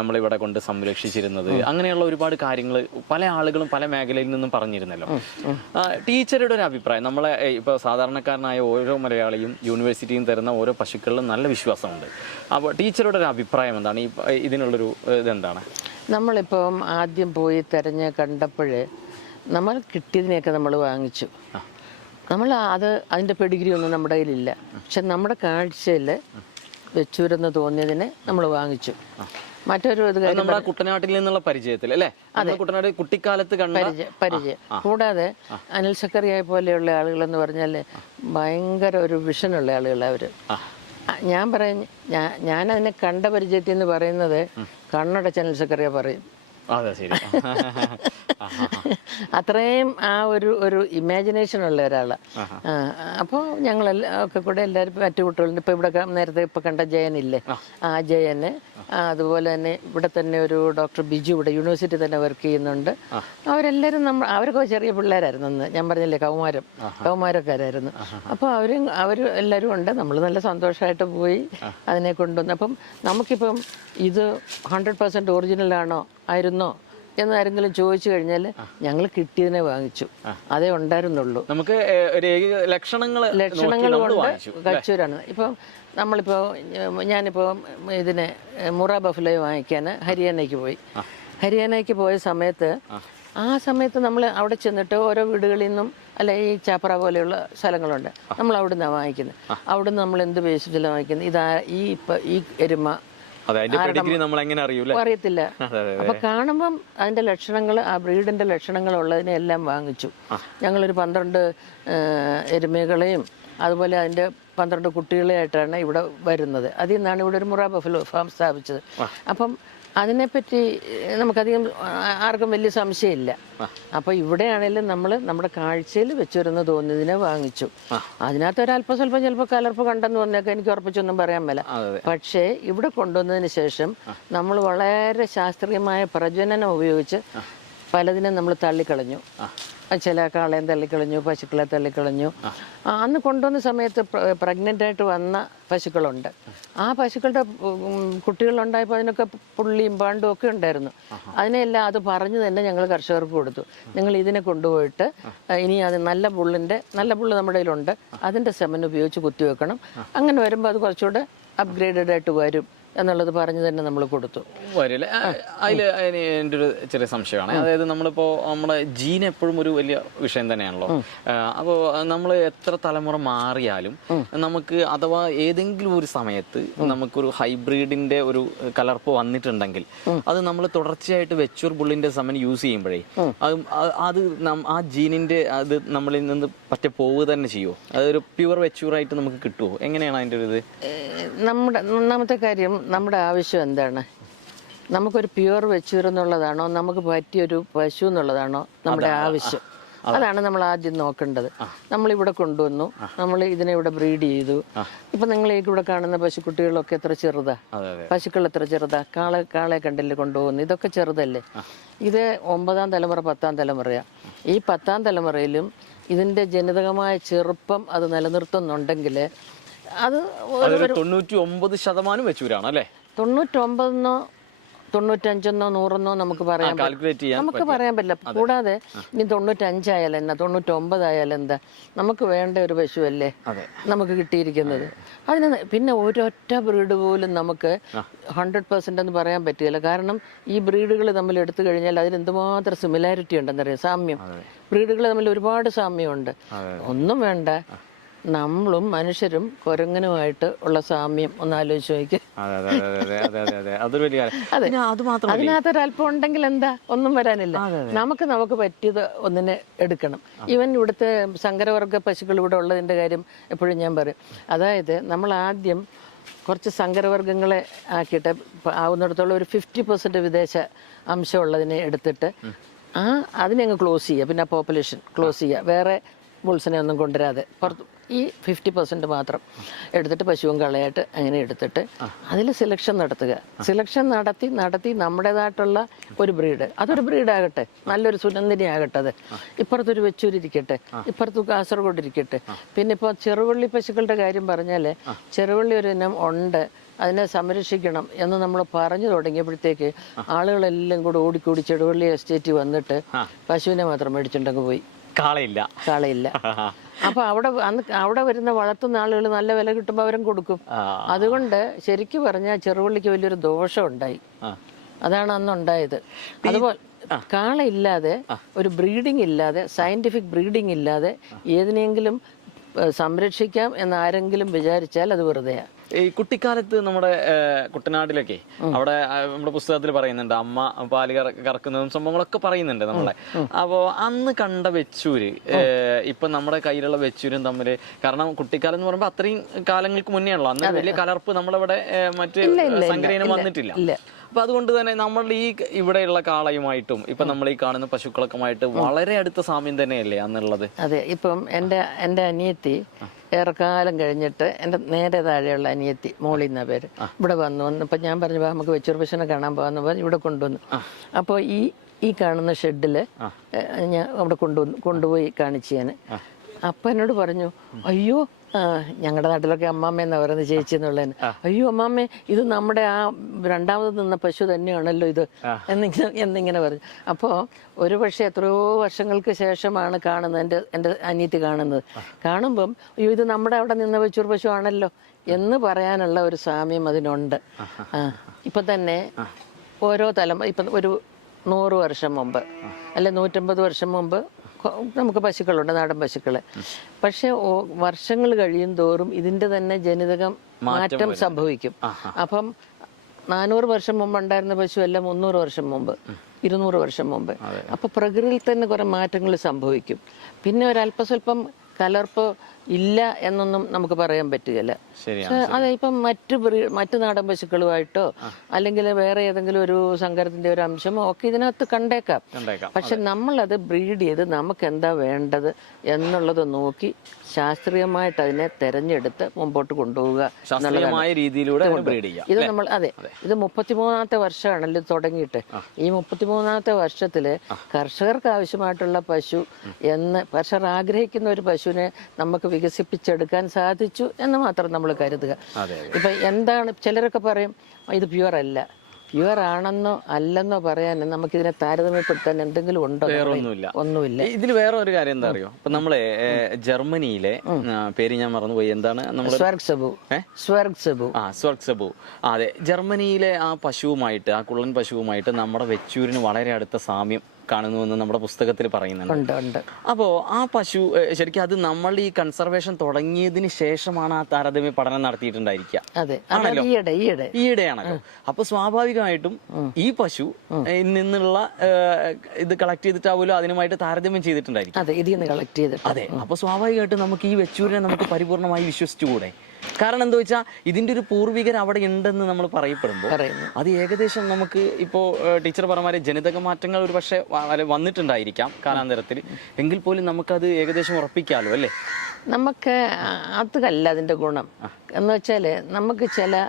നമ്മളിവിടെ കൊണ്ട് സംരക്ഷിച്ചിരുന്നത്. അങ്ങനെയുള്ള ഒരുപാട് കാര്യങ്ങൾ പല ആളുകളും പല മേഖലയിൽ നിന്നും പറഞ്ഞിരുന്നല്ലോ. ടീച്ചറുടെ ഒരു അഭിപ്രായം, നമ്മളെ ഇപ്പൊ സാധാരണക്കാരനായ ഓരോ മലയാളിയും യൂണിവേഴ്സിറ്റിയും തരുന്ന ഓരോ പശുക്കളിലും നല്ല വിശ്വാസമുണ്ട്. അപ്പോൾ ടീച്ചറുടെ ഒരു അഭിപ്രായം എന്താണ്? ഇതിനുള്ളൊരു ഇതെന്താണ്? നമ്മളിപ്പം ആദ്യം പോയി തിരഞ്ഞ് കണ്ടപ്പോഴേ നമ്മൾ കിട്ടിയതിനെയൊക്കെ നമ്മൾ വാങ്ങിച്ചു. അതിൻ്റെ പെഡിഗ്രി ഒന്നും നമ്മുടെ കയ്യിലില്ല. പക്ഷെ നമ്മുടെ കാഴ്ചയിൽ വെച്ചൂരെന്ന് തോന്നിയതിനെ നമ്മൾ വാങ്ങിച്ചു. മറ്റൊരു കുട്ടനാട്ടിൽ നിന്നുള്ള പരിചയത്തിൽ അല്ലേ? കുട്ടനാട് കുട്ടിക്കാലത്ത് പരിചയം. കൂടാതെ അനിൽ സക്കറിയെ പോലെയുള്ള ആളുകളെന്ന് പറഞ്ഞാൽ ഭയങ്കര ഒരു വിഷനുള്ള ആളുകൾ. അവര് ഞാൻ പറയും, ഞാനതിനെ കണ്ട പരിചയത്തിൽ എന്ന് പറയുന്നത് കണ്ണടച്ച അനിൽ സക്കറിയ പറയും. അത്രയും ആ ഒരു ഇമാജിനേഷൻ ഉള്ള ഒരാളാണ്. അപ്പോൾ ഞങ്ങളെല്ലാം ഒക്കെ കൂടെ എല്ലാവരും മറ്റു കുട്ടികളുണ്ട്. ഇപ്പം ഇവിടെ നേരത്തെ ഇപ്പം കണ്ട ജയനില്ലേ, ആ ജയന്, അതുപോലെ തന്നെ ഇവിടെ തന്നെ ഒരു ഡോക്ടർ ബിജു ഇവിടെ യൂണിവേഴ്സിറ്റി തന്നെ വർക്ക് ചെയ്യുന്നുണ്ട്. അവരെല്ലാവരും അവരൊക്കെ ചെറിയ പിള്ളേരായിരുന്നു അന്ന്. ഞാൻ പറഞ്ഞില്ലേ, കൗമാരക്കാരായിരുന്നു. അപ്പോൾ അവർ എല്ലാവരും ഉണ്ട്. നമ്മൾ നല്ല സന്തോഷമായിട്ട് പോയി അതിനെ കൊണ്ടുവന്നു. അപ്പം നമുക്കിപ്പം ഇത് 100% ഒറിജിനലാണോ ആയിരുന്നോ എന്നാരെങ്കിലും ചോദിച്ചു കഴിഞ്ഞാൽ ഞങ്ങൾ കിട്ടിയതിനെ വാങ്ങിച്ചു. അതേ ഉണ്ടായിരുന്നുള്ളൂ. നമുക്ക് ലക്ഷണങ്ങൾ കൊണ്ട് കച്ചൂരാണ്. ഇപ്പം ഞാനിപ്പോൾ ഇതിനെ മുറ ബഫലോ വാങ്ങിക്കാൻ ഹരിയാനയ്ക്ക് പോയ സമയത്ത് ആ സമയത്ത് നമ്മൾ അവിടെ ചെന്നിട്ട് ഓരോ വീടുകളിൽ നിന്നും അല്ല ഈ ചാപ്പറ പോലെയുള്ള സ്ഥലങ്ങളുണ്ട്, നമ്മൾ അവിടെ നിന്നാണ് വാങ്ങിക്കുന്നത്. അവിടെ നിന്ന് നമ്മൾ എന്ത് ബേസിസിലാണ് വാങ്ങിക്കുന്നത്? ഈ എരുമ അറിയത്തില്ല. അപ്പൊ കാണുമ്പം അതിന്റെ ലക്ഷണങ്ങൾ, ആ ബ്രീഡിന്റെ ലക്ഷണങ്ങൾ ഉള്ളതിനെ എല്ലാം വാങ്ങിച്ചു. ഞങ്ങളൊരു 12 എരുമകളെയും അതുപോലെ അതിന്റെ 12 കുട്ടികളെയായിട്ടാണ് ഇവിടെ വരുന്നത്. അതിൽ നിന്നാണ് ഇവിടെ ഒരു മുറ ബഫലോ ഫാം സ്ഥാപിച്ചത്. അപ്പം അതിനെപ്പറ്റി നമുക്കധികം ആർക്കും വലിയ സംശയമില്ല. അപ്പോൾ ഇവിടെയാണെങ്കിലും നമ്മൾ നമ്മുടെ കാഴ്ചയിൽ വെച്ചുവരുന്ന തോന്നിയതിനെ വാങ്ങിച്ചു. അതിനകത്ത് ഒരല്പം സ്വല്പം ചിലപ്പോൾ കലർപ്പ് കണ്ടെന്ന് വന്നേക്കാം, എനിക്ക് ഉറപ്പിച്ചൊന്നും പറയാൻ മേല. പക്ഷേ ഇവിടെ കൊണ്ടുവന്നതിന് ശേഷം നമ്മൾ വളരെ ശാസ്ത്രീയമായ പ്രജനനം ഉപയോഗിച്ച് പലതിനും നമ്മൾ തള്ളിക്കളഞ്ഞു. ചില കാളയും തള്ളിക്കളഞ്ഞു, പശുക്കളെ തള്ളിക്കളഞ്ഞു. അന്ന് കൊണ്ടുവന്ന സമയത്ത് പ്രഗ്നൻ്റ് ആയിട്ട് വന്ന പശുക്കളുണ്ട്. ആ പശുക്കളുടെ കുട്ടികളുണ്ടായപ്പോൾ അതിനൊക്കെ പുള്ളിയും പാണ്ടും ഒക്കെ ഉണ്ടായിരുന്നു. അതിനെല്ലാം അത് പറഞ്ഞു തന്നെ ഞങ്ങൾ കർഷകർക്ക് കൊടുത്തു. നിങ്ങൾ ഇതിനെ കൊണ്ടുപോയിട്ട് ഇനി അത് നല്ല പുല്ല് നമ്മുടെ കയ്യിലുണ്ട്, അതിൻ്റെ സെമൻ ഉപയോഗിച്ച് കുത്തിവെക്കണം. അങ്ങനെ വരുമ്പോൾ അത് കുറച്ചുകൂടെ അപ്ഗ്രേഡഡ് ആയിട്ട് വരും എന്നുള്ളത് പറഞ്ഞു തന്നെ നമ്മൾ കൊടുത്തു. വരില്ല. അതിൽ എൻ്റെ ഒരു ചെറിയ സംശയമാണ്. അതായത് നമ്മളിപ്പോൾ നമ്മുടെ ജീൻ എപ്പോഴും ഒരു വലിയ വിഷയം തന്നെയാണല്ലോ. അപ്പോൾ നമ്മൾ എത്ര തലമുറ മാറിയാലും നമുക്ക് അഥവാ ഏതെങ്കിലും ഒരു സമയത്ത് നമുക്കൊരു ഹൈബ്രിഡിന്റെ ഒരു കലർപ്പ് വന്നിട്ടുണ്ടെങ്കിൽ അത് നമ്മൾ തുടർച്ചയായിട്ട് വെച്ചൂർ ബുള്ളിന്റെ സമയം യൂസ് ചെയ്യുമ്പോഴേ അത് ആ ജീനിന്റെ അത് നമ്മളിൽ നിന്ന് പറ്റ പോവുക തന്നെ ചെയ്യുമോ? അതൊരു പ്യുവർ വെച്ചൂറായിട്ട് നമുക്ക് കിട്ടുമോ? എങ്ങനെയാണ് അതിൻ്റെ ഒരു ഇത്? നമ്മുടെ ഒന്നാമത്തെ കാര്യം, നമ്മുടെ ആവശ്യം എന്താണ്? നമുക്കൊരു പ്യുവർ വെച്ചൂർ എന്നുള്ളതാണോ, നമുക്ക് പറ്റിയൊരു പശു എന്നുള്ളതാണോ നമ്മുടെ ആവശ്യം? അതാണ് നമ്മൾ ആദ്യം നോക്കേണ്ടത്. നമ്മളിവിടെ കൊണ്ടുവന്നു, നമ്മൾ ഇതിനെ ഇവിടെ ബ്രീഡ് ചെയ്തു. ഇപ്പൊ നിങ്ങൾ ഇവിടെ കാണുന്ന പശുക്കുട്ടികളൊക്കെ എത്ര ചെറുതാ, പശുക്കൾ എത്ര ചെറുതാ, കാളെ കണ്ടില് കൊണ്ടുപോകുന്നു, ഇതൊക്കെ ചെറുതല്ലേ? ഇത് 9ാം തലമുറ 10ാം തലമുറയാ. ഈ 10ാം തലമുറയിലും ഇതിന്റെ ജനിതകമായ ചെറുപ്പം അത് നിലനിർത്തുന്നുണ്ടെങ്കിൽ അത് 99% വെച്ചൂരാണ് അല്ലേ? 99എന്നോ 95എന്നോ 100എന്നോ നമുക്ക് പറയാൻ പറ്റില്ല. കൂടാതെ ഇനി 95 ആയാലും എന്നാ, 99 ആയാലും എന്താ, നമുക്ക് വേണ്ട ഒരു പശുവല്ലേ നമുക്ക് കിട്ടിയിരിക്കുന്നത്. അതിന് പിന്നെ ഒരൊറ്റ ബ്രീഡ് പോലും നമുക്ക് 100% എന്ന് പറയാൻ പറ്റില്ല. കാരണം ഈ ബ്രീഡുകൾ തമ്മിൽ എടുത്തു കഴിഞ്ഞാൽ അതിന് എന്തുമാത്രം സിമിലാരിറ്റി ഉണ്ടെന്നറിയാം, സാമ്യം. ബ്രീഡുകൾ തമ്മിൽ ഒരുപാട് സാമ്യമുണ്ട്. ഒന്നും വേണ്ട, നമ്മളും മനുഷ്യരും കുരങ്ങനുമായിട്ട് ഉള്ള സാമ്യം ഒന്ന് ആലോചിച്ച് നോക്കിയാൽ അതിനകത്തൊരല്പം ഉണ്ടെങ്കിൽ എന്താ, ഒന്നും വരാനില്ല. നമുക്ക് പറ്റിയത് ഒന്നിനെ എടുക്കണം. ഈവൻ ഇവിടുത്തെ സങ്കരവർഗ പശുക്കൾ ഇവിടെ ഉള്ളതിൻ്റെ കാര്യം എപ്പോഴും ഞാൻ പറയും. അതായത് നമ്മൾ ആദ്യം കുറച്ച് സങ്കരവർഗ്ഗങ്ങളെ ആക്കിയിട്ട് ആവുന്നിടത്തോളം ഒരു 50% വിദേശ അംശമുള്ളതിനെ എടുത്തിട്ട് അതിനെ അങ്ങ് ക്ലോസ് ചെയ്യുക. പിന്നെ പോപ്പുലേഷൻ ക്ലോസ് ചെയ്യുക. വേറെ ബുൾസിനെ ഒന്നും കൊണ്ടുവരാതെ പുറത്ത് ഈ 50% മാത്രം എടുത്തിട്ട് പശുവും കളയായിട്ട് അങ്ങനെ എടുത്തിട്ട് അതിൽ സെലക്ഷൻ നടത്തുക. സെലക്ഷൻ നടത്തി നമ്മുടേതായിട്ടുള്ള ഒരു ബ്രീഡ്, അതൊരു ബ്രീഡാകട്ടെ, നല്ലൊരു സുനന്ദിനി ആകട്ടെ. അത് ഇപ്പുറത്തൊരു വെച്ചൂരിരിക്കട്ടെ, ഇപ്പുറത്ത് കാസർഗോഡ് ഇരിക്കട്ടെ. പിന്നെ ഇപ്പോൾ ചെറുവള്ളി പശുക്കളുടെ കാര്യം പറഞ്ഞാൽ ചെറുവള്ളി ഒരു ഇനം ഉണ്ട്, അതിനെ സംരക്ഷിക്കണം എന്ന് നമ്മൾ പറഞ്ഞു തുടങ്ങിയപ്പോഴത്തേക്ക് ആളുകളെല്ലാം കൂടെ ഓടിക്കൂടി ചെറുവള്ളി എസ്റ്റേറ്റ് വന്നിട്ട് പശുവിനെ മാത്രം മേടിച്ചിട്ടുണ്ടെങ്കിൽ പോയി, കാളയില്ല. അപ്പൊ അവിടെ വരുന്ന വളർത്തുന്ന ആളുകൾ നല്ല വില കിട്ടുമ്പോൾ അവരും കൊടുക്കും. അതുകൊണ്ട് ശരിക്കും പറഞ്ഞാൽ ചെറുവള്ളിക്ക് വലിയൊരു ദോഷം ഉണ്ടായി. അതാണ് അന്നുണ്ടായത്. അതുപോലെ കാളയില്ലാതെ, ഒരു ബ്രീഡിംഗ് ഇല്ലാതെ, സയന്റിഫിക് ബ്രീഡിംഗ് ഇല്ലാതെ ഏതിനെങ്കിലും സംരക്ഷിക്കാം എന്ന് ആരെങ്കിലും വിചാരിച്ചാൽ അത് വെറുതെയാ. ഈ കുട്ടിക്കാലത്ത് നമ്മുടെ കുട്ടനാട്ടിലൊക്കെ അവിടെ നമ്മുടെ പുസ്തകത്തിൽ പറയുന്നുണ്ട്, അമ്മ പാല് കറക്കുന്നതും സംഭവങ്ങളൊക്കെ പറയുന്നുണ്ട് നമ്മളെ. അപ്പോൾ അന്ന് കണ്ട വെച്ചൂര് ഇപ്പൊ നമ്മുടെ കയ്യിലുള്ള വെച്ചൂരും തമ്മില്, കാരണം കുട്ടിക്കാലം എന്ന് പറയുമ്പോൾ അത്രയും കാലങ്ങൾക്ക് മുന്നേ ആണല്ലോ, അന്ന് വലിയ കലർപ്പ് നമ്മളിവിടെ മറ്റ് സങ്കരയിനം വന്നിട്ടില്ല. അപ്പൊ അതുകൊണ്ട് തന്നെ നമ്മൾ ഈ ഇവിടെയുള്ള കാളയുമായിട്ടും ഇപ്പൊ നമ്മൾ ഈ കാണുന്ന പശുക്കളൊക്കെ വളരെ അടുത്ത സാമ്യം തന്നെയല്ലേ അന്നുള്ളത്? അതെ. ഇപ്പം എൻ്റെ അനിയത്തി ഏറെക്കാലം കഴിഞ്ഞിട്ട്, എൻ്റെ നേരെ താഴെയുള്ള അനിയത്തി മോളി എന്ന പേര്, ഇവിടെ വന്നപ്പോൾ ഞാൻ പറഞ്ഞു നമുക്ക് വെച്ചൂർ പശുവിനെ കാണാൻ പോകാന്ന് പറഞ്ഞ് ഇവിടെ കൊണ്ടുവന്നു. അപ്പോൾ ഈ കാണുന്ന ഷെഡില് ഞാൻ അവിടെ കൊണ്ടുപോയി കാണിച്ചു ഞാൻ. അപ്പം എന്നോട് പറഞ്ഞു, അയ്യോ ഞങ്ങളുടെ നാട്ടിലൊക്കെ അമ്മാമ്മയെന്നാ പറയുന്നത്, ചേച്ചി എന്നുള്ളതിന്. അയ്യോ അമ്മാമ്മേ, ഇത് നമ്മുടെ ആ രണ്ടാമത് നിന്ന പശു തന്നെയാണല്ലോ ഇത് എന്നിങ്ങനെ പറഞ്ഞു. അപ്പോൾ ഒരു പക്ഷേ എത്രയോ വർഷങ്ങൾക്ക് ശേഷമാണ് കാണുന്നത്, എൻ്റെ അനിയത്തി കാണുമ്പം അയ്യോ ഇത് നമ്മുടെ അവിടെ നിന്ന വെച്ചൂർ പശു ആണല്ലോ എന്ന് പറയാനുള്ള ഒരു സാമ്യം അതിനുണ്ട്. ഇപ്പം തന്നെ ഓരോ ഇപ്പം ഒരു 100 വർഷം മുമ്പ് അല്ലെ 150 വർഷം മുമ്പ് നമുക്ക് പശുക്കളുണ്ട്, നാടൻ പശുക്കൾ. പക്ഷെ വർഷങ്ങൾ കഴിയും തോറും ഇതിന്റെ തന്നെ ജനിതകം മാറ്റം സംഭവിക്കും. അപ്പം 400 വർഷം മുമ്പ് ഉണ്ടായിരുന്ന പശു അല്ല 300 വർഷം മുമ്പ്, 200 വർഷം മുമ്പ്. അപ്പൊ പ്രകൃതിയിൽ തന്നെ കുറെ മാറ്റങ്ങൾ സംഭവിക്കും. പിന്നെ ഒരല്പസ്വല്പം കലർപ്പ് ഇല്ല എന്നൊന്നും നമുക്ക് പറയാൻ പറ്റുകയില്ല. ശരിയാണ്. അതെ, ഇപ്പം മറ്റു നാടൻ പശുക്കളുമായിട്ടോ അല്ലെങ്കിൽ വേറെ ഏതെങ്കിലും ഒരു സങ്കരത്തിന്റെ ഒരു അംശമോ ഒക്കെ ഇതിനകത്ത് കണ്ടേക്കാം. പക്ഷെ നമ്മളത് ബ്രീഡ് ചെയ്ത് നമുക്ക് എന്താ വേണ്ടത് എന്നുള്ളത് നോക്കി ശാസ്ത്രീയമായിട്ട് അതിനെ തെരഞ്ഞെടുത്ത് മുമ്പോട്ട് കൊണ്ടുപോവുക രീതിയിലൂടെ ഇത് നമ്മൾ ഇത് 33ാമത്തെ വർഷമാണല്ലോ തുടങ്ങിയിട്ട്. ഈ 33ാമത്തെ വർഷത്തില് കർഷകർക്ക് ആവശ്യമായിട്ടുള്ള പശു എന്ന് കർഷകർ ആഗ്രഹിക്കുന്ന ഒരു പശുവിനെ നമുക്ക് വികസിപ്പിച്ചെടുക്കാൻ സാധിച്ചു എന്ന് മാത്രം നമ്മൾ കരുതുക. ഇപ്പൊ എന്താണ് ചിലരൊക്കെ പറയും ഇത് പ്യുവർ അല്ല. പ്യുവർ ആണെന്നോ അല്ലെന്നോ പറയാൻ നമുക്കിതിനെ താരതമ്യപ്പെടുത്താൻ എന്തെങ്കിലും ഉണ്ടോ? ഒന്നുമില്ല. ഇതിൽ വേറെ ഒരു കാര്യം എന്താ അറിയോ, ഇപ്പൊ നമ്മളെ ജർമ്മനിയിലെ പേര് ഞാൻ മറന്നുപോയി, എന്താണ് സ്വർഗ്സബു. അതെ, ജർമ്മനിയിലെ ആ പശുവുമായിട്ട്, ആ കുള്ളൻ പശുവുമായിട്ട് നമ്മുടെ വെച്ചൂരിന് വളരെ അടുത്ത സാമ്യം കാണുന്നുവെന്ന് നമ്മുടെ പുസ്തകത്തിൽ പറയുന്നുണ്ട്. അപ്പോ ആ പശു ശരിക്കും അത് നമ്മൾ ഈ കൺസർവേഷൻ തുടങ്ങിയതിന് ശേഷമാണ് ആ താരതമ്യ പഠനം നടത്തിയിട്ടുണ്ടായിരിക്കുക. ഈയിടെയാണല്ലോ. അപ്പൊ സ്വാഭാവികമായിട്ടും ഈ പശു നിന്നുള്ള ഇത് കളക്ട് ചെയ്തിട്ടാവുമല്ലോ അതിനുമായിട്ട് താരതമ്യം ചെയ്തിട്ടുണ്ടായിരിക്കും. അതെ, അപ്പൊ സ്വാഭാവികമായിട്ടും നമുക്ക് ഈ വെച്ചൂരിനെ നമുക്ക് പരിപൂർണമായി വിശ്വസിച്ചുകൂടെ? കാരണം എന്താ വെച്ചാൽ ഇതിന്റെ ഒരു പൂർവികർ അവിടെ ഉണ്ടെന്ന് നമ്മൾ പറയപ്പെടുമ്പോൾ അത് ഏകദേശം നമുക്ക് ഇപ്പോ ടീച്ചർ പറഞ്ഞ ജനിതക മാറ്റങ്ങൾ ഒരു പക്ഷെ വന്നിട്ടുണ്ടായിരിക്കാം കാലാന്തരത്തിൽ, എങ്കിൽ പോലും നമുക്കത് ഏകദേശം ഉറപ്പിക്കാമല്ലോ അല്ലേ? നമുക്ക് അതല്ല അതിന്റെ ഗുണം എന്ന് വെച്ചാല് നമുക്ക് ചില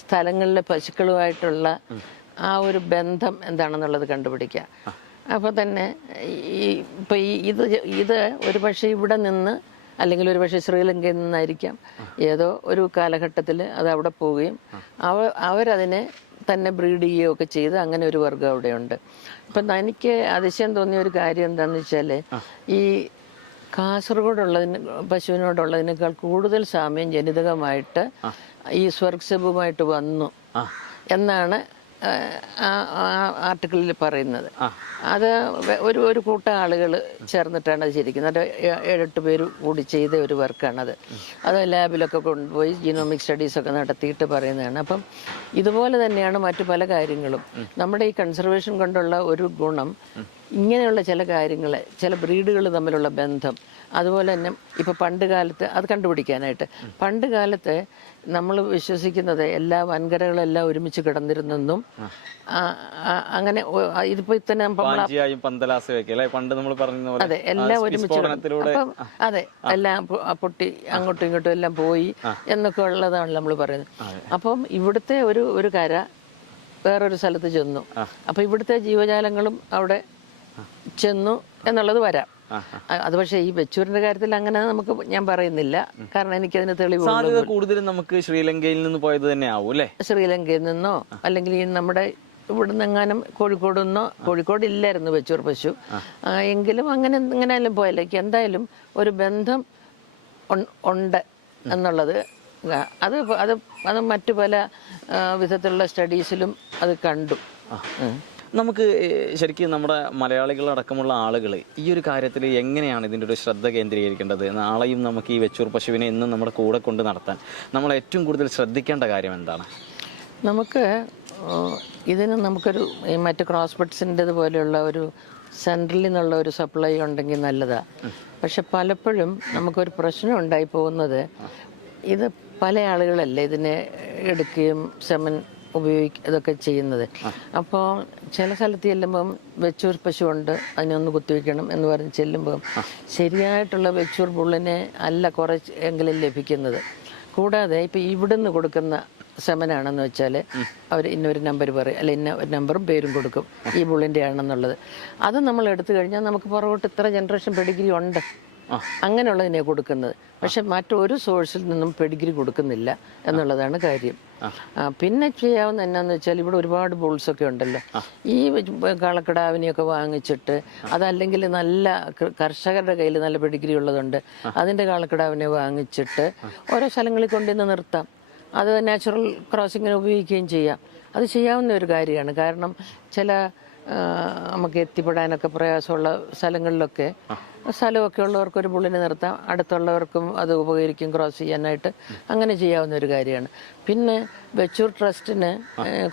സ്ഥലങ്ങളിലെ പശുക്കളുമായിട്ടുള്ള ആ ഒരു ബന്ധം എന്താണെന്നുള്ളത് കണ്ടുപിടിക്കാം. അപ്പോൾ തന്നെ ഇത് ഒരു പക്ഷേ ഇവിടെ നിന്ന് അല്ലെങ്കിൽ ഒരു പക്ഷേ ശ്രീലങ്കയിൽ നിന്നായിരിക്കാം ഏതോ ഒരു കാലഘട്ടത്തിൽ അത് അവിടെ പോവുകയും അവരതിനെ തന്നെ ബ്രീഡ് ചെയ്യുകയൊക്കെ ചെയ്ത് അങ്ങനെ ഒരു വർഗ്ഗം അവിടെയുണ്ട്. അപ്പം എനിക്ക് അതിശയം തോന്നിയ ഒരു കാര്യം എന്താണെന്ന് വെച്ചാൽ ഈ കാസർഗോഡുള്ളതിന് പശുവിനോടുള്ളതിനേക്കാൾ കൂടുതൽ സാമ്യം ജനിതകമായിട്ട് ഈ സ്വർഗ്സബുമായിട്ട് വന്നു എന്നാണ് ആർട്ടിക്കിളിൽ പറയുന്നത്. അത് ഒരു കൂട്ടം ആളുകൾ ചേർന്നിട്ടാണ് അത് ശരിക്കുന്നത്. 7-8 പേര് കൂടി ചെയ്ത ഒരു വർക്കാണത്. അത് ലാബിലൊക്കെ കൊണ്ടുപോയി ജീനോമിക് സ്റ്റഡീസൊക്കെ നടത്തിയിട്ട് പറയുന്നതാണ്. അപ്പം ഇതുപോലെ തന്നെയാണ് മറ്റു പല കാര്യങ്ങളും. നമ്മുടെ ഈ കൺസർവേഷൻ കൊണ്ടുള്ള ഒരു ഗുണം ഇങ്ങനെയുള്ള ചില കാര്യങ്ങൾ, ചില ബ്രീഡുകൾ തമ്മിലുള്ള ബന്ധം, അതുപോലെ തന്നെ ഇപ്പം പണ്ട് കാലത്ത് അത് കണ്ടുപിടിക്കാനായിട്ട് പണ്ട് കാലത്ത് നമ്മൾ വിശ്വസിക്കുന്നത് എല്ലാ വൻകരകളെല്ലാം ഒരുമിച്ച് കിടന്നിരുന്നെന്നും അങ്ങനെ ഇതിപ്പോ തന്നെ അതെ എല്ലാം ഒരുമിച്ച് അപ്പം അതെ എല്ലാം പൊട്ടി അങ്ങോട്ടും ഇങ്ങോട്ടും എല്ലാം പോയി എന്നൊക്കെ ഉള്ളതാണ് നമ്മൾ പറയുന്നത്. അപ്പം ഇവിടുത്തെ ഒരു കര വേറൊരു സ്ഥലത്ത് ചെന്നു, അപ്പൊ ഇവിടുത്തെ ജീവജാലങ്ങളും അവിടെ ചെന്നു എന്നുള്ളത് വരാം. അത് പക്ഷേ ഈ വെച്ചൂരിന്റെ കാര്യത്തിൽ അങ്ങനെ നമുക്ക് ഞാൻ പറയുന്നില്ല, കാരണം എനിക്കതിന് തെളിവ് കൂടുതലും നമുക്ക് ശ്രീലങ്കയിൽ നിന്ന് പോയത് തന്നെ ആവും അല്ലേ? ശ്രീലങ്കയിൽ നിന്നോ അല്ലെങ്കിൽ ഈ നമ്മുടെ ഇവിടുന്ന് എങ്ങാനും കോഴിക്കോട് നിന്നോ, കോഴിക്കോട് ഇല്ലായിരുന്നു വെച്ചൂർ പശു എങ്കിലും എങ്ങനെയാലും പോയല്ലേ, എന്തായാലും ഒരു ബന്ധം ഉണ്ട് എന്നുള്ളത് അത് മറ്റു പല വിധത്തിലുള്ള സ്റ്റഡീസിലും അത് കണ്ടു. നമുക്ക് ശരിക്കും നമ്മുടെ മലയാളികളടക്കമുള്ള ആളുകൾ ഈ ഒരു കാര്യത്തിൽ എങ്ങനെയാണ് ഇതിൻ്റെ ഒരു ശ്രദ്ധ കേന്ദ്രീകരിക്കേണ്ടത്? നാളെയും നമുക്ക് ഈ വെച്ചൂർ പശുവിനെ എന്നും നമ്മുടെ കൂടെ കൊണ്ട് നടത്താൻ നമ്മൾ ഏറ്റവും കൂടുതൽ ശ്രദ്ധിക്കേണ്ട കാര്യം എന്താണ്? നമുക്ക് നമുക്കൊരു മറ്റ് ക്രോസ് ബഡ്സിൻ്റെത് പോലെയുള്ള ഒരു സെൻട്രലിൽ നിന്നുള്ള ഒരു സപ്ലൈ ഉണ്ടെങ്കിൽ നല്ലതാണ്. പക്ഷെ പലപ്പോഴും നമുക്കൊരു പ്രശ്നം ഉണ്ടായി പോകുന്നത്, ഇത് പല ആളുകളല്ലേ ഇതിനെ എടുക്കുകയും സെമൻ ഇതൊക്കെ ചെയ്യുന്നത്. അപ്പോൾ ചില സ്ഥലത്ത് ചെല്ലുമ്പം വെച്ചൂർ പശു ഉണ്ട്, അതിനൊന്ന് കുത്തിവെക്കണം എന്ന് പറഞ്ഞ് ചെല്ലുമ്പം ശരിയായിട്ടുള്ള വെച്ചൂർ ബുള്ളിനെ അല്ല കുറച്ച് എങ്കിലും ലഭിക്കുന്നത്. കൂടാതെ ഇപ്പം ഇവിടുന്ന് കൊടുക്കുന്ന സെമനാണെന്ന് വെച്ചാൽ അവർ ഇന്നൊരു നമ്പർ പറയും, അല്ല ഇന്ന ഒരു നമ്പറും പേരും കൊടുക്കും ഈ ബുള്ളിൻ്റെ ആണെന്നുള്ളത്. അത് നമ്മൾ എടുത്തു കഴിഞ്ഞാൽ നമുക്ക് പുറകോട്ട് ഇത്ര ജനറേഷൻ പെഡിഗ്രി ഉണ്ട് അങ്ങനെയുള്ളതിനെ കൊടുക്കുന്നത്. പക്ഷെ മറ്റൊരു സോഴ്സിൽ നിന്നും പെഡിഗ്രി കൊടുക്കുന്നില്ല എന്നുള്ളതാണ് കാര്യം. പിന്നെ ചെയ്യാവുന്ന എന്നാന്ന് വെച്ചാൽ ഇവിടെ ഒരുപാട് ബുൾസൊക്കെ ഉണ്ടല്ലോ, ഈ കളക്കിടാവിനെയൊക്കെ വാങ്ങിച്ചിട്ട് അതല്ലെങ്കിൽ നല്ല കർഷകരുടെ കയ്യിൽ നല്ല പെഡിഗ്രി ഉള്ളതുണ്ട്, അതിൻ്റെ കളക്കിടാവിനെ വാങ്ങിച്ചിട്ട് ഓരോ സ്ഥലങ്ങളിൽ കൊണ്ടുവന്ന് നിർത്താം. അത് നാച്ചുറൽ ക്രോസിങ്ങിന് ഉപയോഗിക്കുകയും ചെയ്യാം. അത് ചെയ്യാവുന്ന ഒരു കാര്യമാണ്. കാരണം ചില നമുക്ക് എത്തിപ്പെടാനൊക്കെ പ്രയാസമുള്ള സ്ഥലങ്ങളിലൊക്കെ സ്ഥലമൊക്കെ ഉള്ളവർക്ക് ഒരു ബുള്ളിനെ നിർത്താം, അടുത്തുള്ളവർക്കും അത് ഉപകരിക്കും ക്രോസ് ചെയ്യാനായിട്ട്. അങ്ങനെ ചെയ്യാവുന്ന ഒരു കാര്യമാണ്. പിന്നെ വെച്ചൂർ ട്രസ്റ്റിന്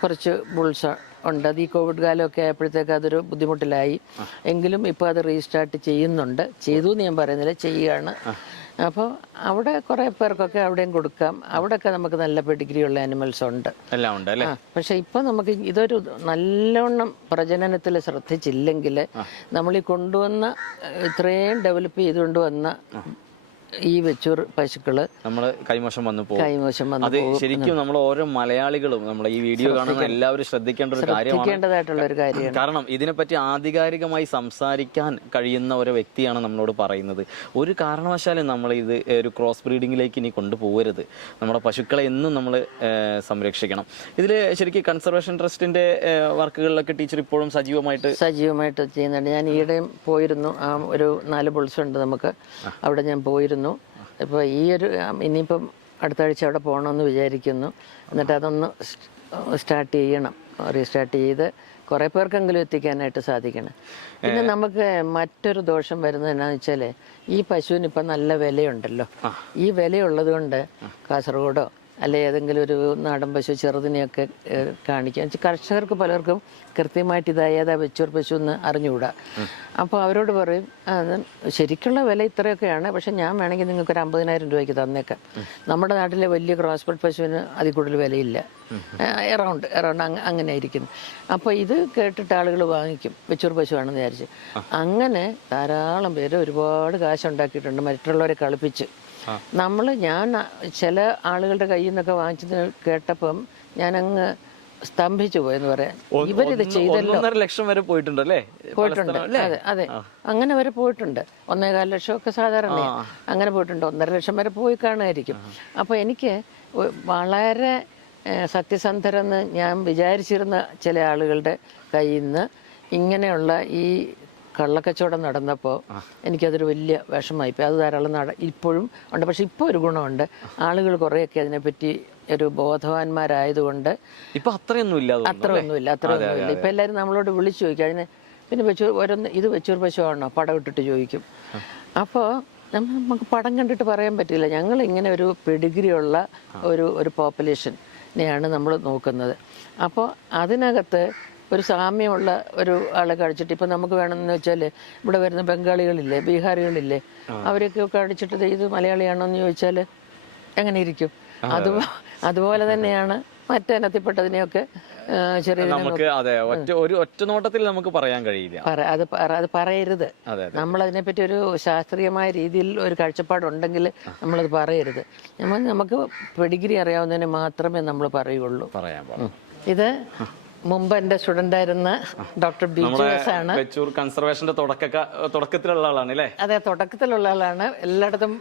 കുറച്ച് ബുൾസ് ഉണ്ട്. അത് ഈ കോവിഡ് കാലമൊക്കെ ആയപ്പോഴത്തേക്ക് അതൊരു ബുദ്ധിമുട്ടിലായി, എങ്കിലും ഇപ്പോൾ അത് റീസ്റ്റാർട്ട് ചെയ്യുന്നുണ്ട്. ചെയ്തു എന്ന് ഞാൻ പറയുന്നില്ല, ചെയ്യുകയാണ്. അപ്പോൾ അവിടെ കുറേ പേർക്കൊക്കെ അവിടെയും കൊടുക്കാം. അവിടെയൊക്കെ നമുക്ക് നല്ല പെഡിഗ്രി ഉള്ള ആനിമൽസ് ഉണ്ട്, എല്ലാം ഉണ്ട് അല്ലേ? പക്ഷെ ഇപ്പൊ നമുക്ക് ഇതൊരു നല്ലോണം പ്രജനനത്തിൽ ശ്രദ്ധിച്ചില്ലെങ്കിൽ നമ്മൾ ഈ കൊണ്ടുവന്ന ഇത്രയും ഡെവലപ്പ് ചെയ്തുകൊണ്ട് വന്ന ഈ വെച്ചൂർ പശുക്കള് നമ്മള് കൈമോശം വന്നു കൈമോശം വന്നു. അത് ശരിക്കും നമ്മൾ ഓരോ മലയാളികളും നമ്മളെ ഈ വീഡിയോ കാണുന്ന എല്ലാവരും ശ്രദ്ധിക്കേണ്ട ഒരു ശ്രദ്ധിക്കേണ്ടതായിട്ടുള്ള ഒരു കാര്യമാണ്. കാരണം ഇതിനെപ്പറ്റി ആധികാരികമായി സംസാരിക്കാൻ കഴിയുന്ന ഒരു വ്യക്തിയാണ് നമ്മളോട് പറയുന്നത്. ഒരു കാരണവശാലും നമ്മൾ ഇത് ഒരു ക്രോസ് ബ്രീഡിങ്ങിലേക്ക് ഇനി കൊണ്ടുപോകരുത്. നമ്മുടെ പശുക്കളെ എന്നും നമ്മൾ സംരക്ഷിക്കണം. ഇതിൽ ശരിക്കും കൺസർവേഷൻ ട്രസ്റ്റിന്റെ വർക്കുകളിലൊക്കെ ടീച്ചർ ഇപ്പോഴും സജീവമായിട്ട് ചെയ്യുന്നുണ്ട്. ഞാൻ ഈയിടെയും പോയിരുന്നു. ഒരു 4 ബുൾസ് ഉണ്ട് നമുക്ക്, അവിടെ ഞാൻ പോയിരുന്നു. ഇപ്പോൾ ഈ ഒരു ഇനിയിപ്പം അടുത്ത ആഴ്ച അവിടെ പോകണമെന്ന് വിചാരിക്കുന്നു. എന്നിട്ട് അതൊന്ന് സ്റ്റാർട്ട് ചെയ്യണം, റീസ്റ്റാർട്ട് ചെയ്ത് കുറേ പേർക്കെങ്കിലും എത്തിക്കാനായിട്ട് സാധിക്കണം. പിന്നെ നമുക്ക് മറ്റൊരു ദോഷം വരുന്നത് എന്നാന്ന് വെച്ചാൽ ഈ പശുവിന് ഇപ്പം നല്ല വിലയുണ്ടല്ലോ. ഈ വിലയുള്ളത് കൊണ്ട് കാസർഗോഡോ അല്ലെ ഏതെങ്കിലും ഒരു നാടൻ പശു ചെറുതിനെയൊക്കെ കാണിക്കാം. കർഷകർക്ക് പലർക്കും കൃത്യമായിട്ട് ഇതായത് വെച്ചൂർ പശു എന്ന് അറിഞ്ഞുകൂടാ. അപ്പോൾ അവരോട് പറയും ശരിക്കുള്ള വില ഇത്രയൊക്കെയാണ്, പക്ഷെ ഞാൻ വേണമെങ്കിൽ നിങ്ങൾക്ക് ഒരു 50,000 രൂപയ്ക്ക് തന്നേക്കാം. നമ്മുടെ നാട്ടിലെ വലിയ ക്രോസ്ബെഡ് പശുവിന് അതിൽ കൂടുതൽ വിലയില്ല, എറൗണ്ട് അങ്ങനെ ആയിരിക്കുന്നു. അപ്പോൾ ഇത് കേട്ടിട്ട് ആളുകൾ വാങ്ങിക്കും, വെച്ചൂർ പശുവാണെന്ന് വിചാരിച്ച്. അങ്ങനെ ധാരാളം പേര് ഒരുപാട് കാശുണ്ടാക്കിയിട്ടുണ്ട് മറ്റുള്ളവരെ കളിപ്പിച്ച്. ഞാൻ ചില ആളുകളുടെ കയ്യിൽ നിന്നൊക്കെ വാങ്ങിച്ചത് കേട്ടപ്പം ഞാനങ്ങ് സ്തംഭിച്ചു പോയെന്ന് പറയാൻ. ഇവരിത് ചെയ്തല്ലോ. 1.5 ലക്ഷം വരെ പോയിട്ടുണ്ടല്ലേ? പോയിട്ടുണ്ട്, അതെ അങ്ങനെ വരെ പോയിട്ടുണ്ട്. 1.25 ലക്ഷമൊക്കെ സാധാരണ അങ്ങനെ പോയിട്ടുണ്ട്. 1.5 ലക്ഷം വരെ പോയി കാണുമായിരിക്കും. അപ്പോൾ എനിക്ക് വളരെ സത്യസന്ധരെന്ന് ഞാൻ വിചാരിച്ചിരുന്ന ചില ആളുകളുടെ കയ്യിൽ നിന്ന് ഇങ്ങനെയുള്ള ഈ കള്ളക്കച്ചവടം നടന്നപ്പോൾ എനിക്കതൊരു വലിയ വിഷമമായിപ്പോയി. അത് ധാരാളം ഇപ്പോഴും ഉണ്ട്. പക്ഷെ ഇപ്പോൾ ഒരു ഗുണമുണ്ട്, ആളുകൾ കുറേയൊക്കെ അതിനെപ്പറ്റി ഒരു ബോധവാന്മാരായതുകൊണ്ട് ഇപ്പൊ അത്രയൊന്നുമില്ല. ഇപ്പൊ എല്ലാവരും നമ്മളോട് വിളിച്ചു ചോദിക്കും അതിന് പിന്നെ ഇത് വെച്ചൂർ പശുവാണോ പടം ഇട്ടിട്ട് ചോദിക്കും. അപ്പോൾ നമുക്ക് പടം കണ്ടിട്ട് പറയാൻ പറ്റില്ല. ഞങ്ങൾ ഇങ്ങനെ ഒരു പെഡിഗ്രി ഉള്ള ഒരു പോപ്പുലേഷനെയാണ് നമ്മൾ നോക്കുന്നത്. അപ്പോൾ അതിനകത്ത് ഒരു സാമ്യമുള്ള ഒരു ആളെ കാണിച്ചിട്ട് ഇപ്പം നമുക്ക് വേണമെന്ന് വെച്ചാൽ ഇവിടെ വരുന്ന ബംഗാളികളില്ലേ, ബീഹാറികളില്ലേ, അവരൊക്കെ കാണിച്ചിട്ട് ഇത് മലയാളിയാണോ എന്ന് ചോദിച്ചാൽ എങ്ങനെ ഇരിക്കും? അതുപോലെ തന്നെയാണ് മറ്റനത്തിൽപ്പെട്ടതിനെയൊക്കെ ചെറിയ ഒറ്റ നോട്ടത്തിൽ നമുക്ക് പറയാൻ കഴിയില്ല. അത് പറയരുത്. നമ്മൾ അതിനെപ്പറ്റി ഒരു ശാസ്ത്രീയമായ രീതിയിൽ ഒരു കാഴ്ചപ്പാടുണ്ടെങ്കിൽ നമ്മളത് പറയരുത്. നമുക്ക് പെഡിഗ്രി അറിയാവുന്നതിന് മാത്രമേ നമ്മൾ പറയുള്ളൂ. ഇത് മുമ്പ് എൻ്റെ സ്റ്റുഡൻ്റ് ആയിരുന്ന ഡോക്ടർ ബിജുസ് ആണ്. വെച്ചൂർ കൺസർവേഷന്റെ തുടക്കത്തിലുള്ള ആളാണ് അല്ലേ? അതെ, തുടക്കത്തിലുള്ള ആളാണ്. എല്ലായിടത്തും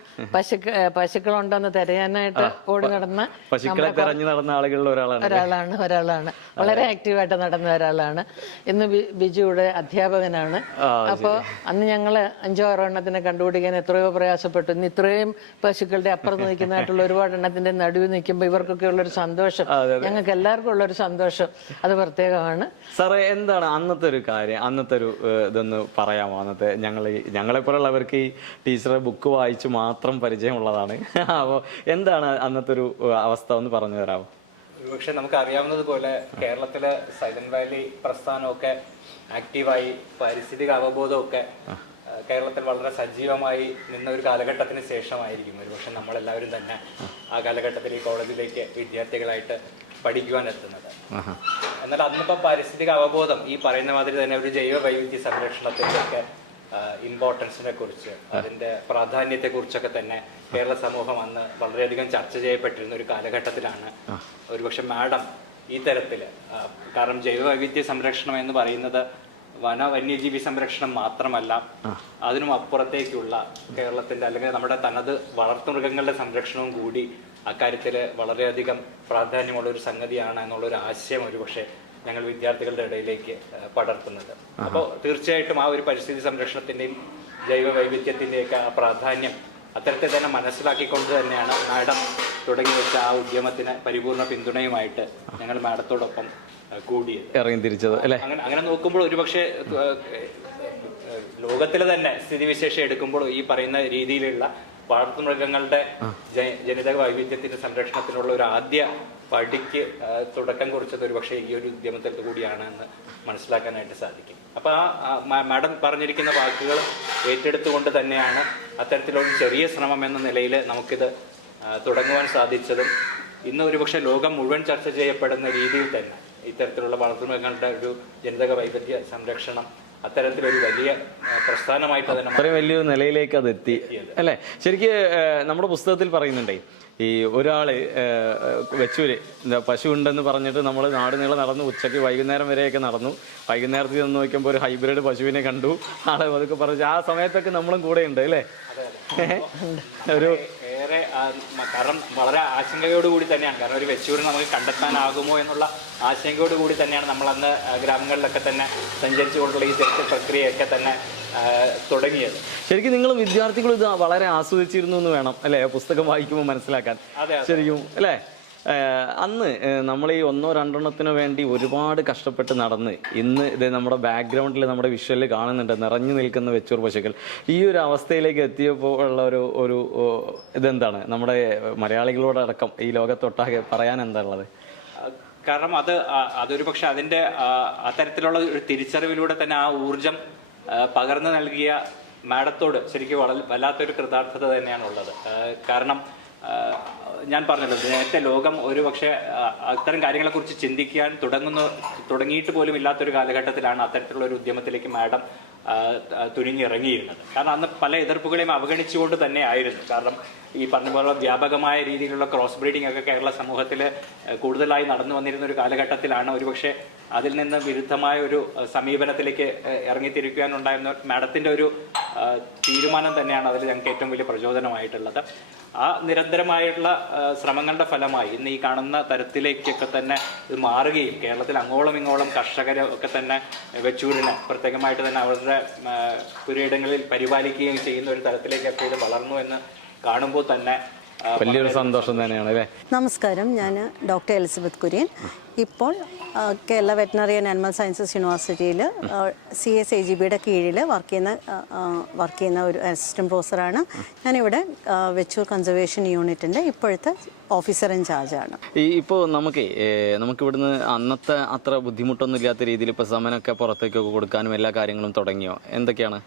പശുക്കളുണ്ടോന്ന് തിരയാനായിട്ട് ഓടി നടന്ന പശുക്കളെ തെരഞ്ഞു നടന്ന ആളുകളിൽ ഒരാളാണ്. വളരെ ആക്റ്റീവായിട്ട് നടന്ന ഒരാളാണ്. ഇന്ന് ബിജുവിടെ അധ്യാപകനാണ്. അപ്പോൾ അന്ന് ഞങ്ങൾ 5-6 എണ്ണത്തിനെ കണ്ടുപിടിക്കാൻ എത്രയോ പ്രയാസപ്പെട്ടു. ഇന്ന് ഇത്രയും പശുക്കളുടെ അപ്പുറത്ത് നിൽക്കുന്നതായിട്ടുള്ള ഒരുപാട് എണ്ണത്തിന്റെ നടുവിൽ നിൽക്കുമ്പോൾ ഇവർക്കൊക്കെ ഉള്ളൊരു സന്തോഷം, ഞങ്ങൾക്ക് എല്ലാവർക്കും ഉള്ളൊരു സന്തോഷം അത് പ്രത്യേകമാണ്. സാറേ, എന്താണ് അന്നത്തെ ഒരു കാര്യം, അന്നത്തെ ഒരു ഇതൊന്ന് പറയാമോ? അന്നത്തെ ഞങ്ങളെപ്പോലുള്ളവർക്ക് ഈ ടീച്ചറെ ബുക്ക് വായിച്ച് മാത്രം പരിചയമുള്ളതാണ്. അപ്പോൾ എന്താണ് അന്നത്തെ ഒരു അവസ്ഥ ഒന്ന് പറഞ്ഞു തരാമോ? ഒരുപക്ഷെ നമുക്ക് അറിയാവുന്നതുപോലെ കേരളത്തിലെ സൈലന്റ് വാലി പ്രസ്ഥാനമൊക്കെ ആക്റ്റീവായി പാരിസ്ഥിതിക അവബോധമൊക്കെ കേരളത്തിൽ വളരെ സജീവമായി നിന്ന ഒരു കാലഘട്ടത്തിന് ശേഷമായിരിക്കും ഒരുപക്ഷെ നമ്മളെല്ലാവരും തന്നെ ആ കാലഘട്ടത്തിൽ ഈ കോളേജിലേക്ക് വിദ്യാർത്ഥികളായിട്ട് പഠിക്കുവാൻ എത്തുന്നത്. എന്നാൽ അന്നിപ്പം പാരിസ്ഥിതിക അവബോധം ഈ പറയുന്ന മാതിരി തന്നെ ഒരു ജൈവ വൈവിധ്യ സംരക്ഷണത്തിൻ്റെ ഒക്കെ ഇമ്പോർട്ടൻസിനെ കുറിച്ച്, അതിൻ്റെ പ്രാധാന്യത്തെ കുറിച്ചൊക്കെ തന്നെ കേരള സമൂഹം അന്ന് വളരെയധികം ചർച്ച ചെയ്യപ്പെട്ടിരുന്ന ഒരു കാലഘട്ടത്തിലാണ് ഒരുപക്ഷെ മാഡം ഈ തരത്തിൽ, കാരണം ജൈവ വൈവിധ്യ സംരക്ഷണം എന്ന് പറയുന്നത് വന്യജീവി സംരക്ഷണം മാത്രമല്ല, അതിനും അപ്പുറത്തേക്കുള്ള കേരളത്തിന്റെ അല്ലെങ്കിൽ നമ്മുടെ തനത് വളർത്തുമൃഗങ്ങളുടെ സംരക്ഷണവും കൂടി അക്കാര്യത്തിൽ വളരെയധികം പ്രാധാന്യമുള്ള ഒരു സംഗതിയാണ് എന്നുള്ളൊരു ആശയം ഒരുപക്ഷെ ഞങ്ങൾ വിദ്യാർത്ഥികളുടെ ഇടയിലേക്ക് പടർത്തുന്നത്. അപ്പോൾ തീർച്ചയായിട്ടും ആ ഒരു പരിസ്ഥിതി സംരക്ഷണത്തിന്റെയും ജൈവ വൈവിധ്യത്തിന്റെയൊക്കെ ആ പ്രാധാന്യം അത്തരത്തിൽ തന്നെ മനസ്സിലാക്കിക്കൊണ്ട് തന്നെയാണ് മാഡം തുടങ്ങി വെച്ച ആ ഉദ്യമത്തിന് പരിപൂർണ പിന്തുണയുമായിട്ട് ഞങ്ങൾ മാഡത്തോടൊപ്പം കൂടിയത്, ഇറങ്ങി തിരിച്ചത് അല്ലേ? അങ്ങനെ നോക്കുമ്പോൾ ഒരുപക്ഷെ ലോകത്തിലെ തന്നെ സ്ഥിതിവിശേഷം എടുക്കുമ്പോൾ ഈ പറയുന്ന രീതിയിലുള്ള വളർത്തുമൃഗങ്ങളുടെ ജനിതക വൈവിധ്യത്തിന്റെ സംരക്ഷണത്തിനുള്ള ഒരു ആദ്യ പടിക്ക് തുടക്കം കുറിച്ചത് ഒരു പക്ഷേ ഈ ഒരു ഉദ്യമത്തിൽ കൂടിയാണ് എന്ന് മനസ്സിലാക്കാനായിട്ട് സാധിക്കും. അപ്പൊ മാഡം പറഞ്ഞിരിക്കുന്ന വാക്കുകൾ ഏറ്റെടുത്തുകൊണ്ട് തന്നെയാണ് അത്തരത്തിലൊരു ചെറിയ ശ്രമം എന്ന നിലയിൽ നമുക്കിത് തുടങ്ങുവാൻ സാധിച്ചതും ഇന്ന് ഒരുപക്ഷെ ലോകം മുഴുവൻ ചർച്ച ചെയ്യപ്പെടുന്ന രീതിയിൽ തന്നെ ഇത്തരത്തിലുള്ള വളർത്തുമൃഗങ്ങളുടെ ഒരു ജനിതക വൈവിധ്യ സംരക്ഷണം അത്തരത്തിലൊരു വലിയ പ്രസ്ഥാനമായിട്ട് തന്നെ അത്രയും വലിയൊരു നിലയിലേക്ക് അത് എത്തി അല്ലേ? ശരിക്ക് നമ്മുടെ പുസ്തകത്തിൽ പറയുന്നുണ്ടേ, ഈ ഒരാള് വെച്ചൂര് പശു ഉണ്ടെന്ന് പറഞ്ഞിട്ട് നമ്മൾ നാട് നീളം നടന്നു, ഉച്ചയ്ക്ക് വൈകുന്നേരം വരെയൊക്കെ നടന്നു. വൈകുന്നേരത്തിൽ നിന്ന് നോക്കുമ്പോൾ ഒരു ഹൈബ്രിഡ് പശുവിനെ കണ്ടു. ആളെ അതൊക്കെ പറഞ്ഞു. ആ സമയത്തൊക്കെ നമ്മളും കൂടെ ഉണ്ട് അല്ലേ? ഒരു ഏറെ കാരണം വളരെ ആശങ്കയോടുകൂടി തന്നെയാണ്. കാരണം ഒരു വെച്ചൂരിനെ നമുക്ക് കണ്ടെത്താനാകുമോ എന്നുള്ള ആശങ്കയോടുകൂടി തന്നെയാണ് നമ്മളന്ന് ഗ്രാമങ്ങളിലൊക്കെ തന്നെ സഞ്ചരിച്ചുകൊണ്ടുള്ള ഈ തെറ്റ് പ്രക്രിയയൊക്കെ തന്നെ തുടങ്ങിയത്. ശരിക്കും നിങ്ങൾ വിദ്യാർത്ഥികൾ ഇത് വളരെ ആസ്വദിച്ചിരുന്നു എന്ന് വേണം അല്ലേ പുസ്തകം വായിക്കുമ്പോൾ മനസ്സിലാക്കാൻ. ശരിക്കും അല്ലേ? അന്ന് നമ്മൾ ഈ 1-2 വേണ്ടി ഒരുപാട് കഷ്ടപ്പെട്ട് നടന്ന് ഇന്ന് ഇത് നമ്മുടെ ബാക്ക്ഗ്രൗണ്ടിൽ നമ്മുടെ വിഷ്വലിൽ കാണുന്നുണ്ട് നിറഞ്ഞു നിൽക്കുന്ന വെച്ചൂർ പശുക്കൾ. ഈ ഒരു അവസ്ഥയിലേക്ക് എത്തിയപ്പോൾ ഉള്ള ഒരു ഇതെന്താണ് നമ്മുടെ മലയാളികളോടടക്കം ഈ ലോകത്തൊട്ടാകെ പറയാൻ എന്താ ഉള്ളത്? കാരണം അതൊരു പക്ഷെ അതിൻ്റെ അത്തരത്തിലുള്ള ഒരു തിരിച്ചറിവിലൂടെ തന്നെ ആ ഊർജം പകർന്നു നൽകിയ മാഡത്തോട് ശരിക്കും വല്ലാത്തൊരു കൃതാർത്ഥത തന്നെയാണുള്ളത്. കാരണം ഞാൻ പറഞ്ഞല്ലോ, നേരത്തെ ലോകം ഒരു പക്ഷേ അത്തരം കാര്യങ്ങളെക്കുറിച്ച് ചിന്തിക്കാൻ തുടങ്ങിയിട്ട് പോലും ഇല്ലാത്തൊരു കാലഘട്ടത്തിലാണ് അത്തരത്തിലുള്ള ഒരു ഉദ്യമത്തിലേക്ക് മാഡം തുനിഞ്ഞിറങ്ങിയിരുന്നത്. കാരണം അന്ന് പല എതിർപ്പുകളെയും അവഗണിച്ചുകൊണ്ട് തന്നെ ആയിരുന്നു. കാരണം ഈ പറഞ്ഞ പോലെ വ്യാപകമായ രീതിയിലുള്ള ക്രോസ് ബ്രീഡിംഗ് ഒക്കെ കേരള സമൂഹത്തിൽ കൂടുതലായി നടന്നു വന്നിരുന്ന ഒരു കാലഘട്ടത്തിലാണ് ഒരുപക്ഷെ അതിൽ നിന്ന് വിരുദ്ധമായ ഒരു സമീപനത്തിലേക്ക് ഇറങ്ങിത്തിരിക്കുവാനുണ്ടായിരുന്ന മാഡത്തിൻ്റെ ഒരു തീരുമാനം തന്നെയാണ് അതിൽ ഞങ്ങൾക്ക് ഏറ്റവും വലിയ പ്രചോദനമായിട്ടുള്ളത്. ആ നിരന്തരമായിട്ടുള്ള ശ്രമങ്ങളുടെ ഫലമായി ഇന്ന് ഈ കാണുന്ന തരത്തിലേക്കൊക്കെ തന്നെ ഇത് മാറുകയും കേരളത്തിൽ അങ്ങോളം ഇങ്ങോളം കർഷകർ ഒക്കെ തന്നെ വെച്ചൂരിനെ പ്രത്യേകമായിട്ട് തന്നെ അവരുടെ പുരയിടങ്ങളിൽ പരിപാലിക്കുകയും ചെയ്യുന്ന ഒരു തരത്തിലേക്കൊക്കെ ഇത് വളർന്നു എന്ന് കാണുമ്പോൾ തന്നെ വലിയൊരു സന്തോഷം തന്നെയാണ് അല്ലേ? നമസ്കാരം, ഞാൻ ഡോക്ടർ എലിസബത്ത് കുര്യൻ. ഇപ്പോൾ Kerala veterinary and animal sciences യൂണിവേഴ്സിറ്റിയിൽ CSAGBയുടെ കീഴിൽ വർക്ക് ചെയ്യുന്ന ഒരു അസിസ്റ്റന്റ് പ്രൊഫസറാണ്. ഞാനിവിടെ വെച്ചൂർ കൺസർവേഷൻ യൂണിറ്റിൻ്റെ ഇപ്പോഴത്തെ ഓഫീസർ ഇൻചാർജാണ്. ഇപ്പോൾ നമുക്കിവിടുന്ന് അന്നത്തെ അത്ര ബുദ്ധിമുട്ടൊന്നും ഇല്ലാത്ത രീതിയിൽ ഇപ്പോൾ സമനൊക്കെ പുറത്തേക്കൊക്കെ കൊടുക്കാനും എല്ലാ കാര്യങ്ങളും തുടങ്ങിയോ? എന്തൊക്കെയാണ്?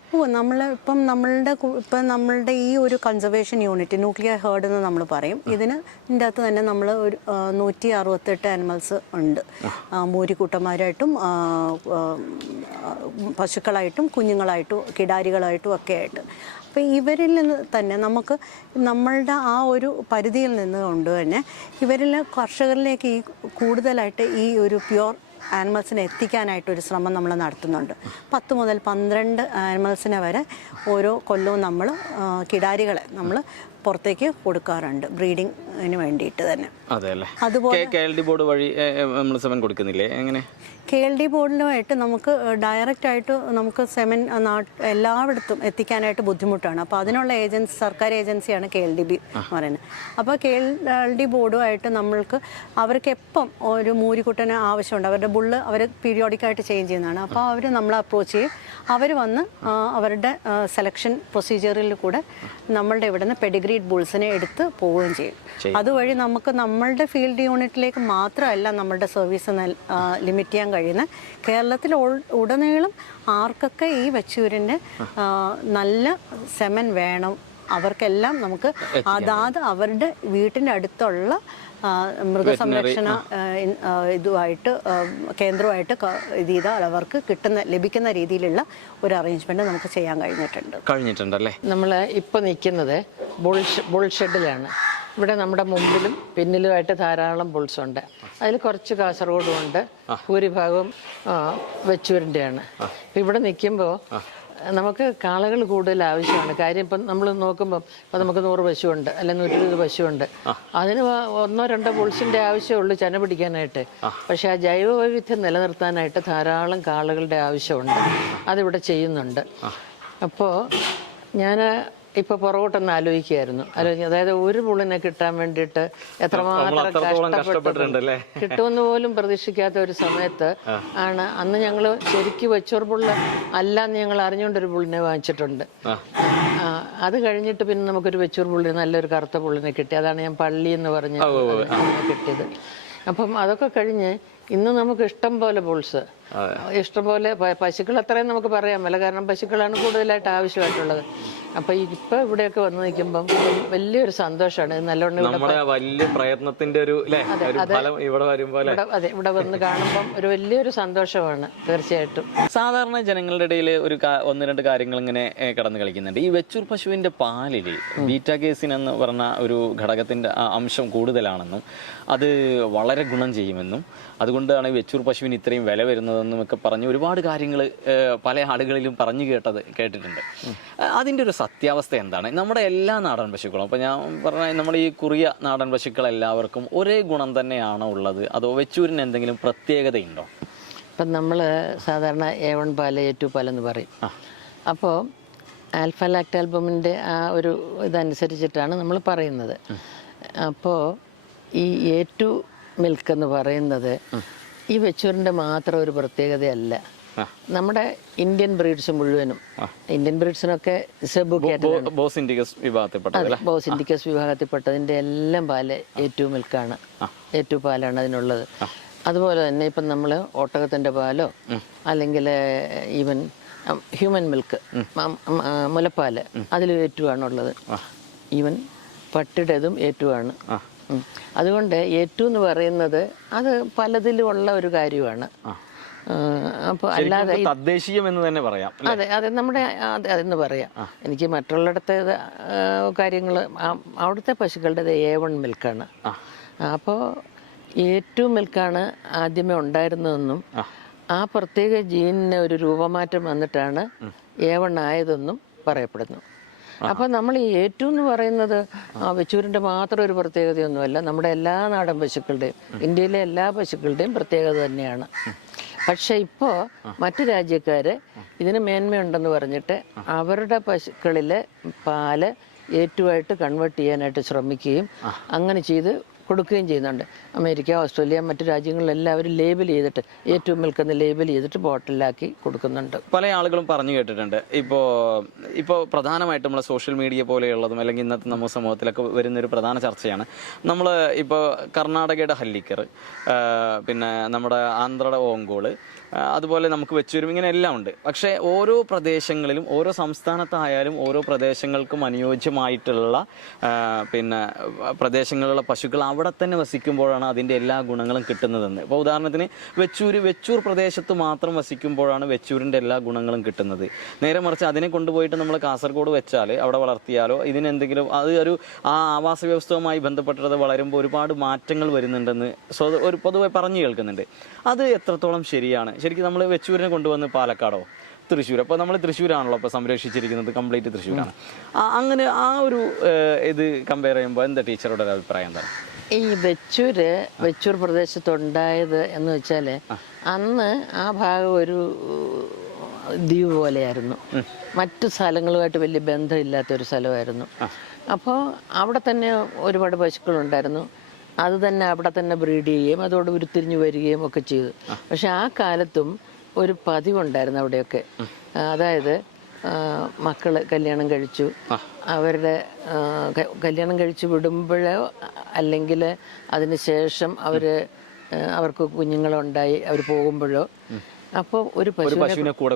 നമ്മളുടെ ഈ ഒരു കൺസർവേഷൻ യൂണിറ്റ് ന്യൂക്ലിയർ ഹേർഡ് എന്ന് നമ്മൾ പറയും. ഇതിൻ്റെ അകത്ത് തന്നെ നമ്മൾ ഒരു 168 ആനിമൽസ് ഉണ്ട്. മൂരിക്കൂട്ടന്മാരായിട്ടും പശുക്കളായിട്ടും കുഞ്ഞുങ്ങളായിട്ടും കിടാരികളായിട്ടും ഒക്കെ ആയിട്ട്. അപ്പോൾ ഇവരിൽ നിന്ന് തന്നെ നമുക്ക് നമ്മളുടെ ആ ഒരു പരിധിയിൽ നിന്നുകൊണ്ട് തന്നെ ഇവരിൽ കർഷകരിലേക്ക് കൂടുതലായിട്ട് ഈ ഒരു പ്യുവർ ആനിമൽസിനെ എത്തിക്കാനായിട്ടൊരു ശ്രമം നമ്മൾ നടത്തുന്നുണ്ട്. 10 മുതൽ 12 ആനിമൽസിനെ വരെ ഓരോ കൊല്ലവും നമ്മൾ കിടാരികളെ നമ്മൾ പുറത്തേക്ക് കൊടുക്കാറുണ്ട് ബ്രീഡിങ്ങിന് വേണ്ടിയിട്ട് തന്നെ. അതുപോലെ KLD ബോർഡ് വഴി നമ്മൾ സെമൻ കൊടുക്കുന്നില്ലേ? എങ്ങനെ? KLD ബോർഡിലുമായിട്ട് നമുക്ക് ഡയറക്റ്റായിട്ട് നമുക്ക് സെമൻ എല്ലായിടത്തും എത്തിക്കാനായിട്ട് ബുദ്ധിമുട്ടാണ്. അപ്പോൾ അതിനുള്ള സർക്കാർ ഏജൻസിയാണ് KLDB എന്ന് പറയുന്നത്. അപ്പോൾ KLD ബോർഡുമായിട്ട് നമ്മൾക്ക് അവർക്ക് എപ്പം ഒരു മൂരിക്കുട്ടന് ആവശ്യമുണ്ട്, അവരുടെ ബുള്ള് അവർ പീരിയോഡിക്കായിട്ട് ചേഞ്ച് ചെയ്യുന്നതാണ്. അപ്പോൾ അവർ നമ്മളെ അപ്രോച്ച് ചെയ്യും. അവർ വന്ന് അവരുടെ സെലക്ഷൻ പ്രൊസീജിയറിൽ കൂടെ നമ്മളുടെ ഇവിടെ നിന്ന് പെഡിഗ്രീഡ് ബുൾസിനെ എടുത്ത് പോവുകയും ചെയ്യും. അതുവഴി നമുക്ക് നമ്മളുടെ ഫീൽഡ് യൂണിറ്റിലേക്ക് മാത്രമല്ല നമ്മളുടെ സർവീസ് ലിമിറ്റ് ചെയ്യാൻ കഴിയുന്നത്. കേരളത്തിൽ ഉടനീളം ആർക്കൊക്കെ ഈ വെച്ചൂരിൻ്റെ നല്ല സെമൻ വേണം അവർക്കെല്ലാം നമുക്ക് അതാത് അവരുടെ വീട്ടിൻ്റെ അടുത്തുള്ള മൃഗസംരക്ഷണ കേന്ദ്രമായിട്ട് ഇത് ചെയ്താൽ അവർക്ക് ലഭിക്കുന്ന രീതിയിലുള്ള ഒരു അറേഞ്ച്മെന്റ് നമുക്ക് ചെയ്യാൻ കഴിഞ്ഞിട്ടുണ്ടല്ലേ? നമ്മൾ ഇപ്പോൾ നിൽക്കുന്നത് ബുൾ ഷെഡിലാണ്. ഇവിടെ നമ്മുടെ മുമ്പിലും പിന്നിലുമായിട്ട് ധാരാളം ബുൾസ് ഉണ്ട്. അതിൽ കുറച്ച് കാസർഗോഡും ഉണ്ട്, ഭൂരിഭാഗവും വെച്ചൂരിൻ്റെയാണ്. ഇവിടെ നിൽക്കുമ്പോൾ നമുക്ക് കാളകൾ കൂടുതൽ ആവശ്യമാണ്. കാര്യം ഇപ്പം നമ്മൾ നോക്കുമ്പം ഇപ്പം നമുക്ക് 100 പശുവുണ്ട്, അല്ലെങ്കിൽ 120 പശുവുണ്ട്. അതിന് 1-2 ബുൾസിൻ്റെ ആവശ്യമുള്ളൂ ചെന പിടിക്കാനായിട്ട്. പക്ഷേ ആ ജൈവ വൈവിധ്യം നിലനിർത്താനായിട്ട് ധാരാളം കാളകളുടെ ആവശ്യമുണ്ട്. അതിവിടെ ചെയ്യുന്നുണ്ട്. അപ്പോൾ ഞാൻ ഇപ്പോൾ പുറകോട്ടൊന്ന് ആലോചിക്കുകയായിരുന്നു. അതായത് ഒരു ബുള്ളിനെ കിട്ടാൻ വേണ്ടിയിട്ട് എത്രമാത്രം കഷ്ടപ്പെട്ടിട്ടുണ്ട്. കിട്ടുമെന്ന് പോലും പ്രതീക്ഷിക്കാത്ത ഒരു സമയത്ത് ആണ് അന്ന് ഞങ്ങൾ ശരിക്കും വെച്ചൂർ ബുള്ള് അല്ലാന്ന് ഞങ്ങൾ അറിഞ്ഞുകൊണ്ടൊരു ബുള്ളിനെ വാങ്ങിച്ചിട്ടുണ്ട്. അത് കഴിഞ്ഞിട്ട് പിന്നെ നമുക്കൊരു വെച്ചൂർ പുള്ളി, നല്ലൊരു കറുത്ത പുള്ളിനെ കിട്ടി. അതാണ് ഞാൻ പള്ളി എന്ന് പറഞ്ഞ് കിട്ടിയത്. അപ്പം അതൊക്കെ കഴിഞ്ഞ് ഇന്ന് നമുക്ക് ഇഷ്ടം പോലെ ബുൾസ്, ഇഷ്ടംപോലെ പശുക്കൾ അത്രയും നമുക്ക് പറയാൻ പറ്റില്ല, കാരണം പശുക്കളാണ് കൂടുതലായിട്ട് ആവശ്യമായിട്ടുള്ളത്. അപ്പൊ ഇപ്പൊ ഇവിടെയൊക്കെ വന്ന് നിൽക്കുമ്പം വലിയൊരു സന്തോഷമാണ്. നല്ലോണം വലിയ പ്രയത്നത്തിന്റെ ഒരു അതെ, ഇവിടെ വന്ന് കാണുമ്പം ഒരു വലിയൊരു സന്തോഷമാണ് തീർച്ചയായിട്ടും. സാധാരണ ജനങ്ങളുടെ ഇടയിൽ ഒന്ന് രണ്ട് കാര്യങ്ങൾ ഇങ്ങനെ കടന്നു കളിക്കുന്നുണ്ട്. ഈ വെച്ചൂർ പശുവിന്റെ പാലിൽ ബീറ്റാ കേസിൻ എന്ന് പറഞ്ഞ ഒരു ഘടകത്തിന്റെ അംശം കൂടുതലാണെന്നും അത് വളരെ ഗുണം ചെയ്യുമെന്നും അതുകൊണ്ടാണ് വെച്ചൂർ പശുവിന് ഇത്രയും വില വരുന്നതെന്നും ഒക്കെ പറഞ്ഞ് ഒരുപാട് കാര്യങ്ങൾ പല ആളുകളിലും പറഞ്ഞു കേട്ടിട്ടുണ്ട്. അതിൻ്റെ ഒരു സത്യാവസ്ഥ എന്താണ്? നമ്മുടെ എല്ലാ നാടൻ പശുക്കളും, അപ്പോൾ ഞാൻ പറഞ്ഞ നമ്മുടെ ഈ കുറിയ നാടൻ പശുക്കൾ എല്ലാവർക്കും ഒരേ ഗുണം തന്നെയാണോ ഉള്ളത്, അതോ വെച്ചൂരിന് എന്തെങ്കിലും പ്രത്യേകതയുണ്ടോ? ഇപ്പം നമ്മൾ സാധാരണ A1 പാല്, A2 പാലെന്ന് പറയും. അപ്പോൾ ആൽഫ ലാക്ടാൽബമിൻ്റെ ആ ഒരു ഇതനുസരിച്ചിട്ടാണ് നമ്മൾ പറയുന്നത്. അപ്പോൾ ഈ A2 മിൽക്ക് എന്ന് പറയുന്നത് ഈ വെച്ചൂരിൻ്റെ മാത്രം ഒരു പ്രത്യേകതയല്ല. നമ്മുടെ ഇന്ത്യൻ ബ്രീഡ്സ് മുഴുവനും, ഇന്ത്യൻ ബ്രീഡ്സിനൊക്കെ ബോസ് ഇൻഡിക്കസ് വിഭാഗത്തിൽപ്പെട്ടതിൻ്റെ എല്ലാം പാല് A2 മിൽക്കാണ്, A2 പാലാണ് അതിനുള്ളത്. അതുപോലെ തന്നെ ഇപ്പം നമ്മൾ ഒട്ടകത്തിൻ്റെ പാലോ അല്ലെങ്കിൽ ഈവൻ ഹ്യൂമൻ മിൽക്ക്, മുലപ്പാല്, അതിൽ A2 ആണുള്ളത്. ഈവൻ പട്ടിയുടേതും A2 ആണ്. അതുകൊണ്ട് A2 എന്ന് പറയുന്നത് അത് പലതിലുമുള്ള ഒരു കാര്യമാണ്. അപ്പോൾ അല്ലാതെ തദ്ദേശീയം എന്ന് തന്നെ പറയാം. അതെ അതെ, നമ്മുടെ അതെന്ന് പറയാം. എനിക്ക് മറ്റുള്ളിടത്തെ കാര്യങ്ങൾ, അവിടുത്തെ പശുക്കളുടെ A1 മിൽക്കാണ്. അപ്പോൾ A2 മിൽക്കാണ് ആദ്യമേ ഉണ്ടായിരുന്നതെന്നും ആ പ്രത്യേക ജീനിന് ഒരു രൂപമാറ്റം വന്നിട്ടാണ് A1 ആയതെന്നും പറയപ്പെടുന്നു. അപ്പോൾ നമ്മൾ ഈ A2 എന്ന് പറയുന്നത് വെച്ചൂരിൻ്റെ മാത്രം ഒരു പ്രത്യേകതയൊന്നുമല്ല, നമ്മുടെ എല്ലാ നാടൻ പശുക്കളുടെയും, ഇന്ത്യയിലെ എല്ലാ പശുക്കളുടെയും പ്രത്യേകത തന്നെയാണ്. പക്ഷെ ഇപ്പോൾ മറ്റു രാജ്യക്കാർ ഇതിന് മേന്മയുണ്ടെന്ന് പറഞ്ഞിട്ട് അവരുടെ പശുക്കളിലെ പാല് A2 ആയിട്ട് കൺവേർട്ട് ചെയ്യാനായിട്ട് ശ്രമിക്കുകയും അങ്ങനെ ചെയ്ത് കൊടുക്കുകയും ചെയ്യുന്നുണ്ട്. അമേരിക്ക, ഓസ്ട്രേലിയ, മറ്റു രാജ്യങ്ങളിലെല്ലാവരും ലേബൽ ചെയ്തിട്ട് A2 മിൽക്ക് എന്ന് ലേബൽ ചെയ്തിട്ട് ബോട്ടിലാക്കി കൊടുക്കുന്നുണ്ട്. പല ആളുകളും പറഞ്ഞു കേട്ടിട്ടുണ്ട്. ഇപ്പോൾ പ്രധാനമായിട്ടും നമ്മളെ സോഷ്യൽ മീഡിയ പോലെയുള്ളതും അല്ലെങ്കിൽ ഇന്നത്തെ നമ്മുടെ സമൂഹത്തിലൊക്കെ വരുന്നൊരു പ്രധാന ചർച്ചയാണ്. നമ്മൾ ഇപ്പോൾ കർണാടകയുടെ ഹല്ലിക്കർ, പിന്നെ നമ്മുടെ ആന്ധ്രയുടെ ഓങ്കോള്, അതുപോലെ നമുക്ക് വെച്ചൂരും, ഇങ്ങനെ എല്ലാം ഉണ്ട്. പക്ഷേ ഓരോ പ്രദേശങ്ങളിലും, ഓരോ സംസ്ഥാനത്തായാലും ഓരോ പ്രദേശങ്ങൾക്കും അനുയോജ്യമായിട്ടുള്ള പിന്നെ പ്രദേശങ്ങളിലുള്ള പശുക്കൾ അവിടെ തന്നെ വസിക്കുമ്പോഴാണ് അതിൻ്റെ എല്ലാ ഗുണങ്ങളും കിട്ടുന്നതെന്ന്. ഇപ്പോൾ ഉദാഹരണത്തിന് വെച്ചൂർ പ്രദേശത്ത് മാത്രം വസിക്കുമ്പോഴാണ് വെച്ചൂരിൻ്റെ എല്ലാ ഗുണങ്ങളും കിട്ടുന്നത്. നേരെ മറിച്ച് അതിനെ കൊണ്ടുപോയിട്ട് നമ്മൾ കാസർഗോഡ് വെച്ചാൽ, അവിടെ വളർത്തിയാലോ ഇതിനെന്തെങ്കിലും അത് ഒരു ആ ആവാസ വ്യവസ്ഥയുമായി ബന്ധപ്പെട്ടത് വളരുമ്പോൾ ഒരുപാട് മാറ്റങ്ങൾ വരുന്നുണ്ടെന്ന് ഒരു പൊതുവെ പറഞ്ഞു കേൾക്കുന്നുണ്ട്. അത് എത്രത്തോളം ശരിയാണ്? ശരിക്കും നമ്മൾ വെച്ചൂരിനെ കൊണ്ടുവന്ന് പാലക്കാടോ തൃശ്ശൂർ, അപ്പോൾ നമ്മൾ തൃശ്ശൂരാണല്ലോ ഇപ്പോൾ സംരക്ഷിച്ചിരിക്കുന്നത്, കംപ്ലീറ്റ് തൃശ്ശൂരാണ്. അങ്ങനെ ആ ഒരു ഇത് കമ്പയർ ചെയ്യുമ്പോൾ എന്താ ടീച്ചറുടെ ഒരു അഭിപ്രായം എന്താണ്? ഈ വെച്ചൂർ പ്രദേശത്തുണ്ടായത് എന്ന് വെച്ചാൽ അന്ന് ആ ഭാഗം ഒരു ദ്വീപ് പോലെയായിരുന്നു, മറ്റു സ്ഥലങ്ങളുമായിട്ട് വലിയ ബന്ധമില്ലാത്തൊരു സ്ഥലമായിരുന്നു. അപ്പോൾ അവിടെ തന്നെ ഒരുപാട് പശുക്കളുണ്ടായിരുന്നു. അത് തന്നെ അവിടെ തന്നെ ബ്രീഡ് ചെയ്യുകയും അതോട് ഉരുത്തിരിഞ്ഞു വരികയും ഒക്കെ ചെയ്തു. പക്ഷെ ആ കാലത്തും ഒരു പതിവുണ്ടായിരുന്നു അവിടെയൊക്കെ. അതായത് മക്കൾ കല്യാണം കഴിച്ചു, അവരുടെ കല്യാണം കഴിച്ചു വിടുമ്പോഴോ അല്ലെങ്കിൽ അതിന് ശേഷം അവർക്ക് കുഞ്ഞുങ്ങളുണ്ടായി അവർ പോകുമ്പോഴോ അപ്പോൾ ഒരു പശുവിനെ കൂടെ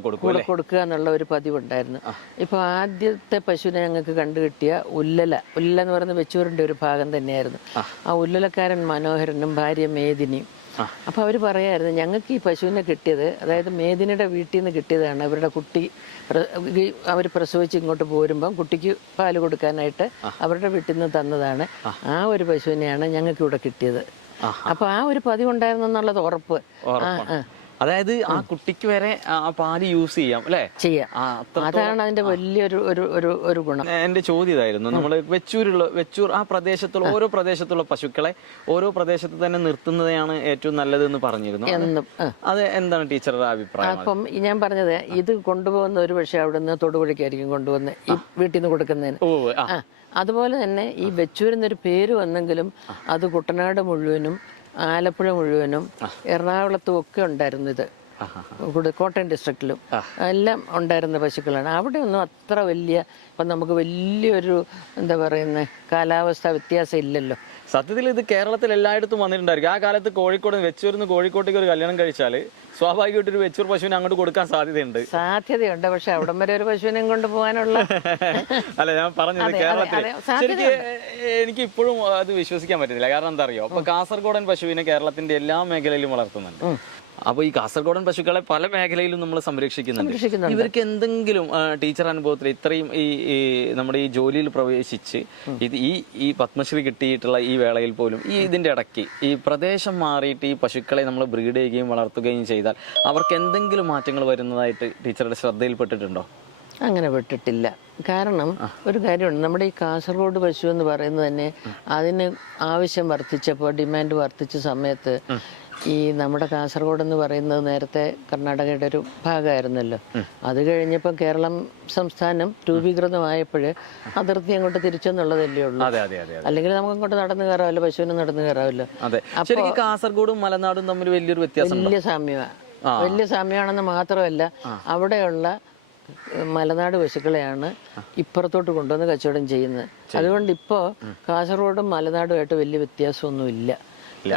കൊടുക്കുക എന്നുള്ള ഒരു പതിവുണ്ടായിരുന്നു. ഇപ്പോൾ ആദ്യത്തെ പശുവിനെ ഞങ്ങൾക്ക് കണ്ടുകിട്ടിയ ഉല്ലല എന്ന് പറയുന്ന വെച്ചൂരിൻ്റെ ഒരു ഭാഗം തന്നെയായിരുന്നു. ആ ഉല്ലലക്കാരൻ മനോഹരനും ഭാര്യ മേദിനിയും. അപ്പോൾ അവർ പറയായിരുന്നു, ഞങ്ങൾക്ക് ഈ പശുവിനെ കിട്ടിയത്, അതായത് മേദിനിയുടെ വീട്ടിൽ നിന്ന് കിട്ടിയതാണ്. അവരുടെ കുട്ടി അവർ പ്രസവിച്ച് ഇങ്ങോട്ട് പോരുമ്പം കുട്ടിക്ക് പാല് കൊടുക്കാനായിട്ട് അവരുടെ വീട്ടിൽ നിന്ന് തന്നതാണ്. ആ ഒരു പശുവിനെയാണ് ഞങ്ങൾക്ക് ഇവിടെ കിട്ടിയത്. അപ്പോൾ ആ ഒരു പതിവുണ്ടായിരുന്നു എന്നുള്ളത് ഉറപ്പ്. അതായത് ആ കുട്ടിക്ക് വരെ ആ പാല് യൂസ് ചെയ്യാം അല്ലേ? ചെയ്യാം. അതാണ് അതിന്റെ വലിയൊരു ഗുണം. എന്റെ ചോദ്യം ഇതായിരുന്നു, നമ്മൾ വെച്ചൂർ ആ പ്രദേശത്തുള്ള ഓരോ പ്രദേശത്തുള്ള പശുക്കളെ ഓരോ പ്രദേശത്ത് തന്നെ നിർത്തുന്നതാണ് ഏറ്റവും നല്ലതെന്ന് പറഞ്ഞിരുന്നു. അത് എന്താണ് ടീച്ചറുടെ അഭിപ്രായം? അപ്പം ഞാൻ പറഞ്ഞത്, ഇത് കൊണ്ടുപോകുന്ന ഒരു പക്ഷേ അവിടുന്ന് തൊടുപുഴയ്ക്കായിരിക്കും കൊണ്ടുവന്ന് ഈ വീട്ടിൽ നിന്ന് കൊടുക്കുന്നതിന്. അതുപോലെ തന്നെ ഈ വെച്ചൂരെന്നൊരു പേര് വന്നെങ്കിലും അത് കുട്ടനാട് മുഴുവനും, ആലപ്പുഴ മുഴുവനും, എറണാകുളത്തും ഒക്കെ ഉണ്ടായിരുന്നു ഇത്. കോട്ടയം ഡിസ്ട്രിക്റ്റിലും എല്ലാം ഉണ്ടായിരുന്ന പശുക്കളാണ്. അവിടെ ഒന്നും അത്ര വലിയ ഇപ്പം നമുക്ക് വലിയൊരു എന്താ പറയുന്നത് കാലാവസ്ഥ വ്യത്യാസം ഇല്ലല്ലോ. സത്യത്തിൽ ഇത് കേരളത്തിൽ എല്ലായിടത്തും വന്നിട്ടുണ്ടായിരിക്കും. ആ കാലത്ത് കോഴിക്കോട് വെച്ചൂരിന്ന് കോഴിക്കോട്ടേക്ക് ഒരു കല്യാണം കഴിച്ചാൽ സ്വാഭാവികമായിട്ട് ഒരു വെച്ചൂർ പശുവിനെ അങ്ങോട്ട് കൊടുക്കാൻ സാധ്യതയുണ്ട്. പക്ഷെ അവിടം വരെ ഒരു പശുവിനെയും കൊണ്ടുപോകാനുള്ള അല്ല ഞാൻ പറഞ്ഞത് കേരളത്തിൽ ശരിക്കും എനിക്ക് ഇപ്പോഴും അത് വിശ്വസിക്കാൻ പറ്റുന്നില്ല. കാരണം എന്താ അറിയോ, അപ്പൊ കാസർഗോഡൻ പശുവിനെ കേരളത്തിന്റെ എല്ലാ മേഖലയിലും വളർത്തുന്നുണ്ട്. അപ്പോൾ ഈ കാസർഗോഡൻ പശുക്കളെ പല മേഖലയിലും നമ്മൾ സംരക്ഷിക്കുന്നുണ്ട്. ഇവർക്ക് എന്തെങ്കിലും ടീച്ചർ അനുഭവത്തിൽ ഇത്രയും ഈ നമ്മുടെ ഈ ജോലിയിൽ പ്രവേശിച്ച് ഇത് ഈ പത്മശ്രീ കിട്ടിയിട്ടുള്ള ഈ വേളയിൽ പോലും ഇതിന്റെ ഇടയ്ക്ക് ഈ പ്രദേശം മാറിയിട്ട് ഈ പശുക്കളെ നമ്മൾ ബ്രീഡ് ചെയ്യുകയും വളർത്തുകയും ചെയ്താൽ അവർക്ക് എന്തെങ്കിലും മാറ്റങ്ങൾ വരുന്നതായിട്ട് ടീച്ചറുടെ ശ്രദ്ധയിൽപ്പെട്ടിട്ടുണ്ടോ? അങ്ങനെ പെട്ടിട്ടില്ല. കാരണം ഒരു കാര്യമുണ്ട്, നമ്മുടെ ഈ കാസർഗോഡ് പശു എന്ന് പറയുന്നത് തന്നെ അതിന് ആവശ്യം വർദ്ധിച്ചപ്പോൾ, ഡിമാൻഡ് വർദ്ധിച്ച സമയത്ത് ഈ നമ്മുടെ കാസർഗോഡ് എന്ന് പറയുന്നത് നേരത്തെ കർണാടകയുടെ ഒരു ഭാഗമായിരുന്നല്ലോ. അത് കഴിഞ്ഞപ്പോൾ കേരളം സംസ്ഥാനം രൂപീകൃതമായപ്പോൾ അതിർത്തി അങ്ങോട്ട് തിരിച്ചെന്നുള്ളതല്ലേ ഉള്ളൂ. അല്ലെങ്കിൽ നമുക്ക് അങ്ങോട്ട് നടന്നു കയറാമല്ലോ, പശുവിനും നടന്നു കയറാമല്ലോ. അപ്പോൾ കാസർഗോഡും മലനാടും തമ്മിൽ വലിയൊരു വ്യത്യാസം, വലിയ സാമ്യമാണെന്ന് മാത്രമല്ല, അവിടെയുള്ള മലനാട് പശുക്കളെയാണ് ഇപ്പുറത്തോട്ട് കൊണ്ടുവന്ന് കച്ചവടം ചെയ്യുന്നത്. അതുകൊണ്ട് ഇപ്പോൾ കാസർഗോഡും മലനാടുമായിട്ട് വലിയ വ്യത്യാസമൊന്നുമില്ല.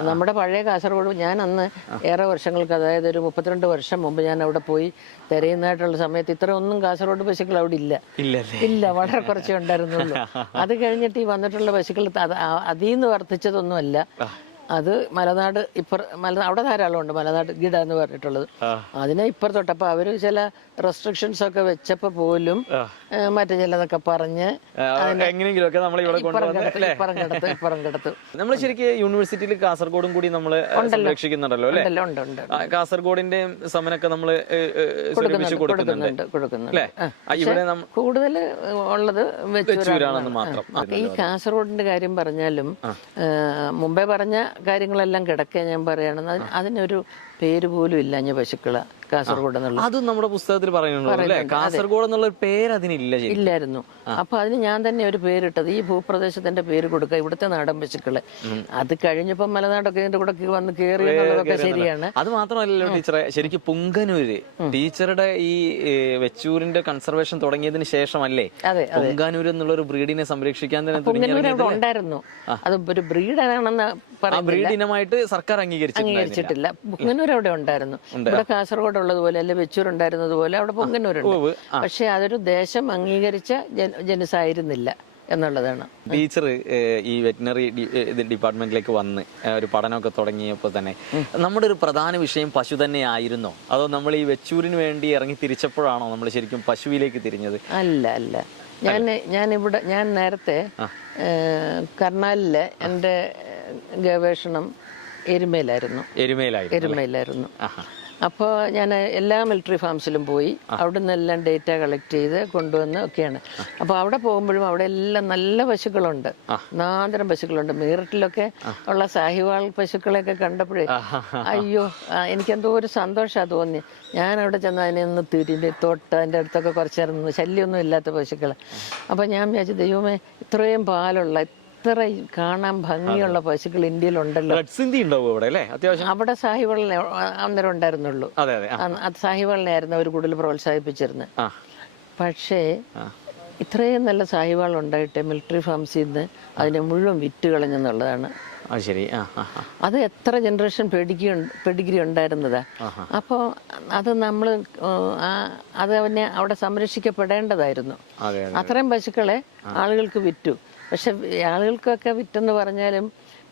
നമ്മുടെ പഴയ കാസർഗോഡ്, ഞാൻ അന്ന് ഏറെ വർഷങ്ങൾക്ക്, അതായത് ഒരു 32 വർഷം മുമ്പ് ഞാൻ അവിടെ പോയി തിരയുന്നതായിട്ടുള്ള സമയത്ത് ഇത്ര ഒന്നും കാസർഗോഡ് പശുക്കൾ അവിടെ ഇല്ല, വളരെ കുറച്ചേ ഉണ്ടായിരുന്നുള്ളൂ. അത് കഴിഞ്ഞിട്ട് ഈ വന്നിട്ടുള്ള പശുക്കൾ അതിൽ നിന്ന് വർദ്ധിച്ചതൊന്നുമല്ല. അത് മലനാട് അവിടെ ധാരാളം ഉണ്ട്, മലനാട് ഗിഡ എന്ന് പറഞ്ഞിട്ടുള്ളത്. അതിനെ ഇപ്പുറത്തോട്ട് അപ്പൊ അവര് ചില റെസ്ട്രിക്ഷൻസ് ഒക്കെ വെച്ചപ്പോ പോലും മറ്റു ചിലതൊക്കെ പറഞ്ഞ് നമ്മൾ ശരിക്കും യൂണിവേഴ്സിറ്റിയിൽ കാസർഗോഡും കൂടി നമ്മൾ സംരക്ഷിക്കുന്നുണ്ടല്ലോ അല്ലേ? കാസർഗോഡിന്റെ സമനൊക്കെ നമ്മൾ കൊടുക്കുന്നുണ്ട്. ഇവിടെ കൂടുതൽ ഉള്ളത് വെച്ചൂരാണെന്ന് മാത്രം. ഈ കാസർഗോഡിന്റെ കാര്യം പറഞ്ഞാലും മുമ്പേ പറഞ്ഞ കാര്യങ്ങളെല്ലാം കിടക്കെ ഞാൻ പറയുകയാണെന്ന് അതിനൊരു പേര് പോലും ഇല്ല പശുക്കള കാസർഗോഡ് എന്നുള്ള. അതും നമ്മുടെ പുസ്തകത്തിൽ പറയുന്നുണ്ട്, കാസർഗോഡ് എന്നുള്ള ഒരു പേര് ഇല്ലായിരുന്നു. അപ്പൊ അതിന് ഞാൻ തന്നെ ഒരു പേരിട്ടത്, ഈ ഭൂപ്രദേശത്തിന്റെ പേര് കൊടുക്കുക, ഇവിടുത്തെ നാടൻ പശുക്കളെ. അത് കഴിഞ്ഞപ്പോ മലനാടൊക്കെ ഇതിന്റെ കൂടെ വന്ന് കയറി എന്നുള്ളതൊക്കെ ശരിയാണ്. അത് മാത്രമല്ലല്ലോ ടീച്ചറെ, ശരിക്കും പുങ്കനൂര് ടീച്ചറുടെ ഈ വെച്ചൂരിന്റെ കൺസർവേഷൻ തുടങ്ങിയതിന് ശേഷമല്ലേ പുങ്കാനൂർ എന്നുള്ള ഒരു ബ്രീഡിനെ സംരക്ഷിക്കാൻ തന്നെ ഉണ്ടായിരുന്നു. അത് ഒരു ബ്രീഡാണെന്ന് ബ്രീഡ് ഇനമായിട്ട് സർക്കാർ അംഗീകരിച്ചിട്ടില്ല. പുങ്ങന്നൂർ അവിടെ ഉണ്ടായിരുന്നു. ഇവിടെ കാസർഗോഡ് ഉള്ളതുപോലെ അല്ലെ വെച്ചൂർ ഉണ്ടായിരുന്നതുപോലെ അവിടെ പുങ്ങന്നൂരുണ്ട്. പക്ഷെ അതൊരു ദേശം അംഗീകരിച്ച ജനുസായിരുന്നില്ല എന്നുള്ളതാണ്. ടീച്ചർ ഈ വെറ്റിനറി ഡിപ്പാർട്ട്മെന്റിലേക്ക് വന്ന് ഒരു പഠനമൊക്കെ തുടങ്ങിയപ്പോൾ തന്നെ നമ്മുടെ ഒരു പ്രധാന വിഷയം പശു തന്നെ ആയിരുന്നോ, അതോ നമ്മൾ ഈ വെച്ചൂരിന് വേണ്ടി ഇറങ്ങി തിരിച്ചപ്പോഴാണോ നമ്മൾ ശരിക്കും പശുവിലേക്ക് തിരിഞ്ഞത്? അല്ല ഞാൻ നേരത്തെ കർണാലിലെ എൻ്റെ ഗവേഷണം എരുമയിലായിരുന്നു. അപ്പോൾ ഞാൻ എല്ലാ മിലിറ്ററി ഫാംസിലും പോയി അവിടെ നിന്നെല്ലാം ഡേറ്റ കളക്ട് ചെയ്ത് കൊണ്ടുവന്ന് ഒക്കെയാണ്. അപ്പോൾ അവിടെ പോകുമ്പോഴും അവിടെ എല്ലാം നല്ല പശുക്കളുണ്ട്, നാന്തരം പശുക്കളുണ്ട്. മീററ്റിലൊക്കെ ഉള്ള സാഹിവാൾ പശുക്കളെയൊക്കെ കണ്ടപ്പോഴേ അയ്യോ എനിക്കെന്തോ ഒരു സന്തോഷമാണ് തോന്നി. ഞാൻ അവിടെ ചെന്ന് അതിനെ ഒന്ന് തിരിഞ്ഞ് തൊട്ട് അതിൻ്റെ അടുത്തൊക്കെ കുറച്ചേർന്ന് ശല്യമൊന്നും ഇല്ലാത്ത പശുക്കളെ. അപ്പോൾ ഞാൻ വിചാരിച്ചു, ദൈവമേ ഇത്രയും പാലുള്ള ഇത്ര കാണാൻ ഭംഗിയുള്ള പശുക്കൾ ഇന്ത്യയിലുണ്ടല്ലോ. അവിടെ സാഹിവാളിനെ അന്നേരം ഉണ്ടായിരുന്നുള്ളൂ. അത് സാഹിവാളിനെയായിരുന്നു അവർ കൂടുതൽ പ്രോത്സാഹിപ്പിച്ചിരുന്നത്. പക്ഷേ ഇത്രയും നല്ല സാഹിവാൾ ഉണ്ടായിട്ട് മിലിറ്ററി ഫാംസിൽ നിന്ന് അതിനെ മുഴുവൻ വിറ്റ് കളഞ്ഞെന്നുള്ളതാണ്. അത് എത്ര ജനറേഷൻ പെഡിഗ്രി ഉണ്ടായിരുന്നതാ. അപ്പോൾ അത് നമ്മൾ അത് അവനെ അവിടെ സംരക്ഷിക്കപ്പെടേണ്ടതായിരുന്നു. അത്രയും പശുക്കളെ ആളുകൾക്ക് വിറ്റു. പക്ഷെ ആളുകൾക്കൊക്കെ വിറ്റെന്ന് പറഞ്ഞാലും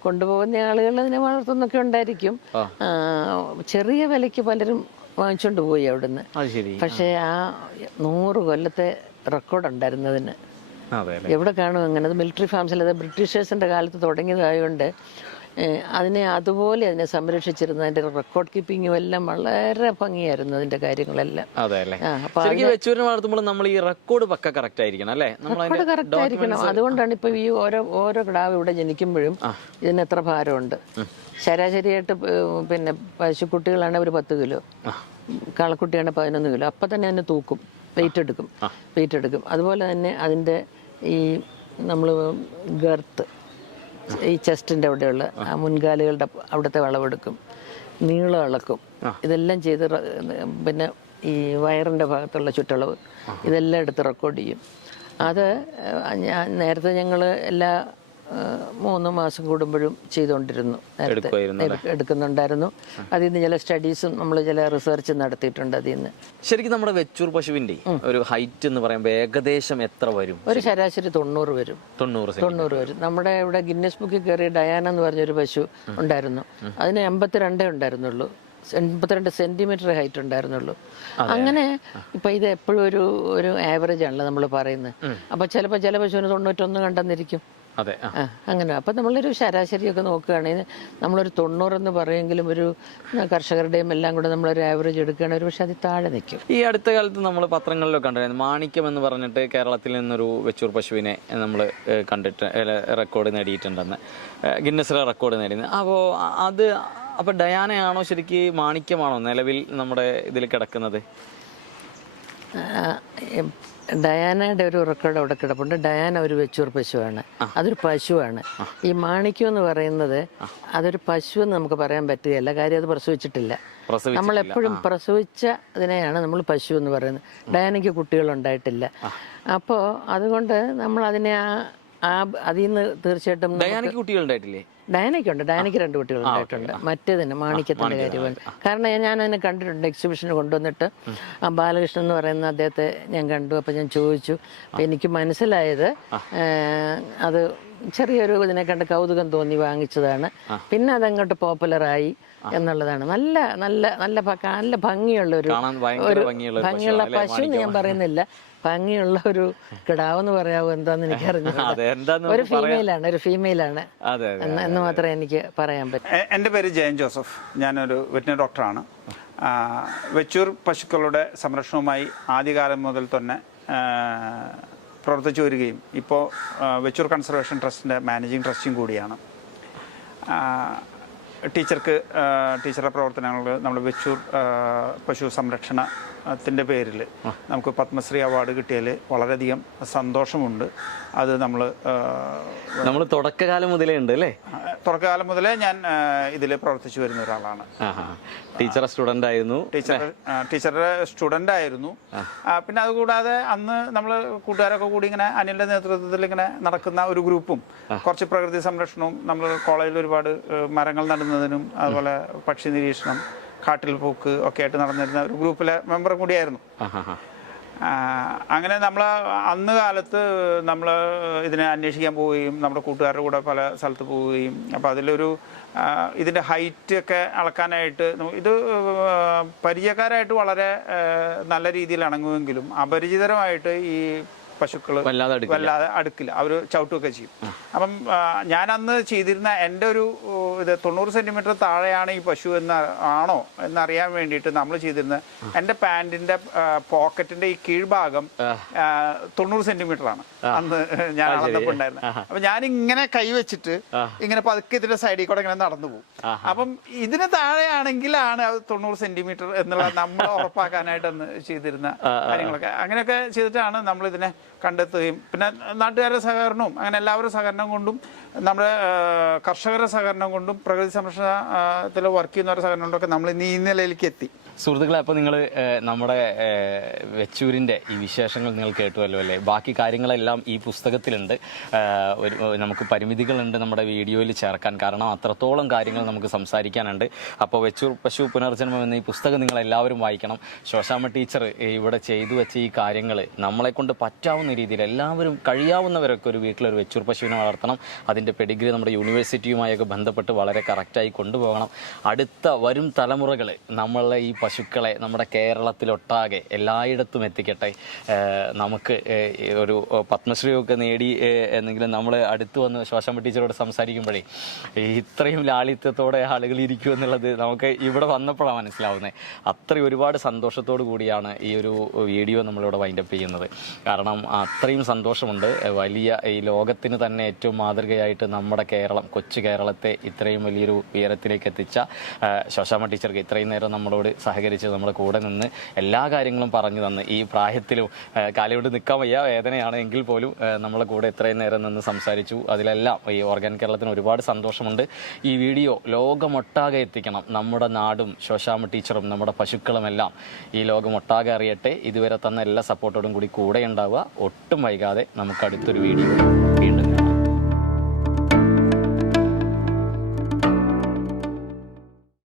കൊണ്ടുപോകുന്ന ആളുകൾ അതിനെ വളർത്തുന്നൊക്കെ ഉണ്ടായിരിക്കും. ചെറിയ വിലയ്ക്ക് പലരും വാങ്ങിച്ചോണ്ട് പോയി അവിടുന്ന്. പക്ഷെ ആ 100 കൊല്ലത്തെ റെക്കോർഡ് ഉണ്ടായിരുന്നതിന് എവിടെ കാണും അങ്ങനെ? അത് മിലിറ്ററി ഫാംസിൽ, അത് ബ്രിട്ടീഷേഴ്സിന്റെ കാലത്ത് തുടങ്ങിയതായതുകൊണ്ട് അതിനെ അതുപോലെ അതിനെ സംരക്ഷിച്ചിരുന്നു. അതിന്റെ റെക്കോർഡ് കീപ്പിങ്ങും എല്ലാം വളരെ ഭംഗിയായിരുന്നു അതിന്റെ കാര്യങ്ങളെല്ലാം. നമ്മൾ ഈ റെക്കോർഡ് കറക്റ്റ് ആയിരിക്കണം. അതുകൊണ്ടാണ് ഇപ്പൊ ഈ ഓരോ കിടാവ് ഇവിടെ ജനിക്കുമ്പോഴും ഇതിന് എത്ര ഭാരമുണ്ട്. ശരാശരിയായിട്ട് പിന്നെ പശുക്കുട്ടികളാണ് ഒരു 10 കിലോ, കാളക്കുട്ടിയാണ് 11 കിലോ. അപ്പൊ തന്നെ അതിനെ തൂക്കും, വെയിറ്റ് എടുക്കും. അതുപോലെ തന്നെ അതിന്റെ ഈ നമ്മൾ ഗർത്ത്, ഈ ചെസ്റ്റിൻ്റെ അവിടെയുള്ള ആ മുൻകാലുകളുടെ അവിടുത്തെ വളവെടുക്കും. നീളം അളക്കും, ഇതെല്ലാം ചെയ്ത് പിന്നെ ഈ വയറിൻ്റെ ഭാഗത്തുള്ള ചുറ്റളവ് ഇതെല്ലാം എടുത്ത് റെക്കോർഡ് ചെയ്യും. അത് ഞാൻ നേരത്തെ ഞങ്ങൾ എല്ലാ 3 മാസം കൂടുമ്പോഴും ചെയ്തുകൊണ്ടിരുന്നു, നേരത്തെ എടുക്കുന്നുണ്ടായിരുന്നു. അതിൽ നിന്ന് ചില സ്റ്റഡീസും നമ്മൾ ചില റിസർച്ച് നടത്തിയിട്ടുണ്ട്. അതിൽ നിന്ന് ശരിക്കും നമ്മുടെ വെച്ചൂർ പശുവിന്റെ ഒരു ഹൈറ്റ് എന്ന് പറയുമ്പോൾ ഏകദേശം എത്ര വരും? ഒരു ശരാശരി 90 വരും. 90 വരും. നമ്മുടെ ഇവിടെ ഗിന്നസ് ബുക്കിൽ കയറിയ ഡയാന എന്ന് പറഞ്ഞൊരു പശു ഉണ്ടായിരുന്നു. അതിന് 82 ഉണ്ടായിരുന്നുള്ളൂ, 82 സെന്റിമീറ്റർ ഹൈറ്റ് ഉണ്ടായിരുന്നുള്ളൂ. അങ്ങനെ ഇപ്പൊ ഇത് എപ്പോഴും ഒരു ആവറേജ് ആണല്ലോ നമ്മൾ പറയുന്നത്. അപ്പൊ ചിലപ്പോൾ ചില പശുവിന് 91 കണ്ടെന്നിരിക്കും. അതെ, അങ്ങനെ. അപ്പം നമ്മളൊരു ശരാശരിയൊക്കെ നോക്കുകയാണെങ്കിൽ നമ്മളൊരു 90 എന്ന് പറയുമെങ്കിലും ഒരു കർഷകരുടെയും എല്ലാം കൂടെ നമ്മളൊരു ആവറേജ് എടുക്കുകയാണെങ്കിൽ ഒരു പക്ഷെ അതിൽ താഴെ നിൽക്കും. ഈ അടുത്ത കാലത്ത് നമ്മൾ പത്രങ്ങളിലൊക്കെ കണ്ടിരുന്നു, മാണിക്യം എന്ന് പറഞ്ഞിട്ട് കേരളത്തിൽ നിന്നൊരു വെച്ചൂർ പശുവിനെ നമ്മൾ കണ്ടിട്ട് റെക്കോർഡ് നേടിയിട്ടുണ്ടെന്ന്, ഗിന്നസിലെ റെക്കോർഡ് നേടിയത്. അപ്പോൾ ഡയാനയാണോ ശരിക്ക് മാണിക്യമാണോ നിലവിൽ നമ്മുടെ ഇതിൽ കിടക്കുന്നത്? ഡയാനയുടെ ഒരു റെക്കോർഡ് അവിടെ കിടപ്പുണ്ട്. ഡയാന ഒരു വെച്ചൂർ പശുവാണ്, അതൊരു പശുവാണ്. ഈ മാണിക്യം എന്ന് പറയുന്നത് അതൊരു പശു എന്ന് നമുക്ക് പറയാൻ പറ്റുകയില്ല, കാര്യം അത് പ്രസവിച്ചിട്ടില്ല. നമ്മളെപ്പോഴും പ്രസവിച്ച അതിനെയാണ് നമ്മൾ പശു എന്ന് പറയുന്നത്. ഡയാനയ്ക്ക് കുട്ടികളുണ്ടായിട്ടില്ല. അപ്പോൾ അതുകൊണ്ട് നമ്മൾ അതിനെ അതിൽ നിന്ന് തീർച്ചയായിട്ടും ഡയാനയ്ക്ക് കുട്ടികളുണ്ടായിട്ടില്ലേ? ഡയാനയ്ക്കുണ്ട്, ഡയാനയ്ക്ക് 2 കുട്ടികളുണ്ടായിട്ടുണ്ട്. മറ്റേതിന് മാണിക്യത്തിൻ്റെ കാര്യമാണ്. കാരണം ഞാൻ അതിനെ കണ്ടിട്ടുണ്ട്, എക്സിബിഷന് കൊണ്ടുവന്നിട്ട്. ബാലകൃഷ്ണൻ എന്ന് പറയുന്ന അദ്ദേഹത്തെ ഞാൻ കണ്ടു. അപ്പം ഞാൻ ചോദിച്ചു. അപ്പം എനിക്ക് മനസ്സിലായത് അത് ചെറിയൊരു ഇതിനെ കണ്ട് കൗതുകം തോന്നി വാങ്ങിച്ചതാണ്. പിന്നെ അതങ്ങോട്ട് പോപ്പുലറായി എന്നുള്ളതാണ്. നല്ല നല്ല നല്ല നല്ല ഭംഗിയുള്ള ഒരു ഭംഗിയുള്ള പശു എന്ന് ഞാൻ പറയുന്നില്ല, ഭംഗിയുള്ള ഒരു കിടാവെന്ന് പറയാവോ എന്താന്ന് എനിക്കറിഞ്ഞു. ഒരു ഫീമെയിലാണ് എന്ന് മാത്രമേ എനിക്ക് പറയാൻ പറ്റൂ. എൻ്റെ പേര് ജയൻ ജോസഫ്, ഞാനൊരു വെറ്റിനറി ഡോക്ടറാണ്. വെച്ചൂർ പശുക്കളുടെ സംരക്ഷണവുമായി ആദ്യകാലം മുതൽ തന്നെ പ്രവർത്തിച്ചു വരികയും ഇപ്പോൾ വെച്ചൂർ കൺസർവേഷൻ ട്രസ്റ്റിൻ്റെ മാനേജിങ് ട്രസ്റ്റിയും കൂടിയാണ്. ടീച്ചറുടെ പ്രവർത്തനങ്ങൾ നമ്മുടെ വെച്ചൂർ പശു സംരക്ഷണത്തിൻ്റെ പേരിൽ നമുക്ക് പത്മശ്രീ അവാർഡ് കിട്ടിയതിൽ വളരെയധികം സന്തോഷമുണ്ട്. അത് നമ്മൾ തുടക്കകാലം മുതലേ ഉണ്ട് അല്ലേ? തുടക്കകാലം മുതലേ ഞാൻ ഇതിൽ പ്രവർത്തിച്ചു വരുന്ന ഒരാളാണ്. ടീച്ചറുടെ സ്റ്റുഡൻ്റ് ആയിരുന്നു. പിന്നെ അതുകൂടാതെ അന്ന് നമ്മൾ കൂട്ടുകാരൊക്കെ കൂടി ഇങ്ങനെ അനിലിൻ്റെ നേതൃത്വത്തിൽ ഇങ്ങനെ നടക്കുന്ന ഒരു ഗ്രൂപ്പും കുറച്ച് പ്രകൃതി സംരക്ഷണവും, നമ്മൾ കോളേജിൽ ഒരുപാട് മരങ്ങൾ നടുന്നതിനും അതുപോലെ പക്ഷി നിരീക്ഷണം, കാട്ടിൽ പോക്ക് ഒക്കെ ആയിട്ട് നടന്നിരുന്ന ഒരു ഗ്രൂപ്പിലെ മെമ്പറും കൂടിയായിരുന്നു. അങ്ങനെ നമ്മൾ അന്ന് കാലത്ത് നമ്മൾ ഇതിനെ അന്വേഷിക്കാൻ പോവുകയും നമ്മുടെ കൂട്ടുകാരുടെ കൂടെ പല സ്ഥലത്ത് പോവുകയും, അപ്പോൾ അതിലൊരു ഇതിൻ്റെ ഹൈറ്റ് ഒക്കെ അളക്കാനായിട്ട് ഇത് പരിചയക്കാരായിട്ട് വളരെ നല്ല രീതിയിൽ അണങ്ങുമെങ്കിലും അപരിചിതരമായിട്ട് ഈ പശുക്കൾ വല്ലാതെ അടുക്കില്ല, അവർ ചവിട്ടുകയൊക്കെ ചെയ്യും. അപ്പം ഞാൻ അന്ന് ചെയ്തിരുന്ന എൻ്റെ ഒരു ഇത് 90 സെൻറ്റിമീറ്റർ താഴെയാണ് ഈ പശു ആണോ എന്നറിയാൻ വേണ്ടിയിട്ട് നമ്മൾ ചെയ്തിരുന്ന എൻ്റെ പാൻറ്റിൻ്റെ പോക്കറ്റിൻ്റെ ഈ കീഴ്ഭാഗം 90 സെൻറ്റിമീറ്ററാണ് അന്ന് ഞാൻ അളന്നപ്പോൾ ഉണ്ടായിരുന്നത്. അപ്പം ഞാനിങ്ങനെ കൈവച്ചിട്ട് ഇങ്ങനെ പതുക്കെ ഇതിൻ്റെ സൈഡിൽ കൂടെ ഇങ്ങനെ നടന്നു പോകും. അപ്പം ഇതിന് താഴെയാണെങ്കിലാണ് 90 സെൻറ്റിമീറ്റർ എന്നുള്ള നമ്മൾ ഉറപ്പാക്കാനായിട്ട് അന്ന് ചെയ്തിരുന്ന കാര്യങ്ങളൊക്കെ. അങ്ങനെയൊക്കെ ചെയ്തിട്ടാണ് നമ്മളിതിനെ കണ്ടെത്തുകയും പിന്നെ നാട്ടുകാരുടെ സഹകരണവും അങ്ങനെ എല്ലാവരുടെ സഹകരണം കൊണ്ടും നമ്മുടെ കർഷകരുടെ സഹകരണം കൊണ്ടും പ്രകൃതി സംരക്ഷണത്തിൽ വർക്ക് ചെയ്യുന്നവരുടെ സഹകരണം കൊണ്ടൊക്കെ നമ്മൾ ഇന്ന് ഈ നിലയിലേക്ക് എത്തി. സുഹൃത്തുക്കളെ, അപ്പോൾ നിങ്ങൾ നമ്മുടെ വെച്ചൂരിൻ്റെ ഈ വിശേഷങ്ങൾ നിങ്ങൾ കേട്ടുവല്ലോ അല്ലേ? ബാക്കി കാര്യങ്ങളെല്ലാം ഈ പുസ്തകത്തിലുണ്ട്. നമുക്ക് പരിമിതികളുണ്ട് നമ്മുടെ വീഡിയോയിൽ ചേർക്കാൻ, കാരണം അത്രത്തോളം കാര്യങ്ങൾ നമുക്ക് സംസാരിക്കാനുണ്ട്. അപ്പോൾ വെച്ചൂർപശു പുനർജന്മം എന്ന ഈ പുസ്തകം നിങ്ങൾ എല്ലാവരും വായിക്കണം. ശോശാമ്മ ടീച്ചർ ഇവിടെ ചെയ്തു വെച്ച ഈ കാര്യങ്ങൾ നമ്മളെ കൊണ്ട് പറ്റാവുന്ന രീതിയിൽ എല്ലാവരും കഴിയാവുന്നവരൊക്കെ ഒരു വീട്ടിലൊരു വെച്ചൂർ പശുവിനെ വളർത്തണം. അതിൻ്റെ പെഡിഗ്രി നമ്മുടെ യൂണിവേഴ്സിറ്റിയുമായൊക്കെ ബന്ധപ്പെട്ട് വളരെ കറക്റ്റായി കൊണ്ടുപോകണം. അടുത്ത വരും തലമുറകൾ നമ്മളെ ഈ പശുക്കളെ നമ്മുടെ കേരളത്തിലൊട്ടാകെ എല്ലായിടത്തും എത്തിക്കട്ടെ. നമുക്ക് ഒരു പത്മശ്രീയൊക്കെ നേടി എന്നെങ്കിലും നമ്മൾ അടുത്ത് വന്ന് ശോശാമ്മ ടീച്ചറോട് സംസാരിക്കുമ്പോഴേ ഇത്രയും ലാളിത്യത്തോടെ ആളുകൾ ഇരിക്കും എന്നുള്ളത് നമുക്ക് ഇവിടെ വന്നപ്പോഴാണ് മനസ്സിലാവുന്നത്. അത്രയും ഒരുപാട് സന്തോഷത്തോടു കൂടിയാണ് ഈ ഒരു വീഡിയോ നമ്മളിവിടെ വൈൻഡപ്പ് ചെയ്യുന്നത്. കാരണം അത്രയും സന്തോഷമുണ്ട്. വലിയ ഈ ലോകത്തിന് തന്നെ ഏറ്റവും മാതൃകയായിട്ട് നമ്മുടെ കേരളം, കൊച്ചു കേരളത്തെ ഇത്രയും വലിയൊരു ഉയരത്തിലേക്ക് എത്തിച്ച ശോശാമ്മ ടീച്ചർക്ക് ഇത്രയും നേരം നമ്മളോട് സഹകരിച്ച് നമ്മുടെ കൂടെ നിന്ന് എല്ലാ കാര്യങ്ങളും പറഞ്ഞു തന്ന്, ഈ പ്രായത്തിലും കാലുകൊണ്ട് നിൽക്കാൻ വയ്യ വേദനയാണ് എങ്കിൽ പോലും നമ്മളെ കൂടെ ഇത്രയും നേരം നിന്ന് സംസാരിച്ചു. അതിലെല്ലാം ഈ ഓർഗാനിക് കേരളത്തിന് ഒരുപാട് സന്തോഷമുണ്ട്. ഈ വീഡിയോ ലോകമൊട്ടാകെ എത്തിക്കണം. നമ്മുടെ നാടും ശോശാമ്മ ടീച്ചറും നമ്മുടെ പശുക്കളും എല്ലാം ഈ ലോകമൊട്ടാകെ അറിയട്ടെ. ഇതുവരെ തന്ന എല്ലാ സപ്പോർട്ടോടും കൂടി കൂടെ ഉണ്ടാവുക. ഒട്ടും വൈകാതെ നമുക്ക് അടുത്തൊരു വീഡിയോ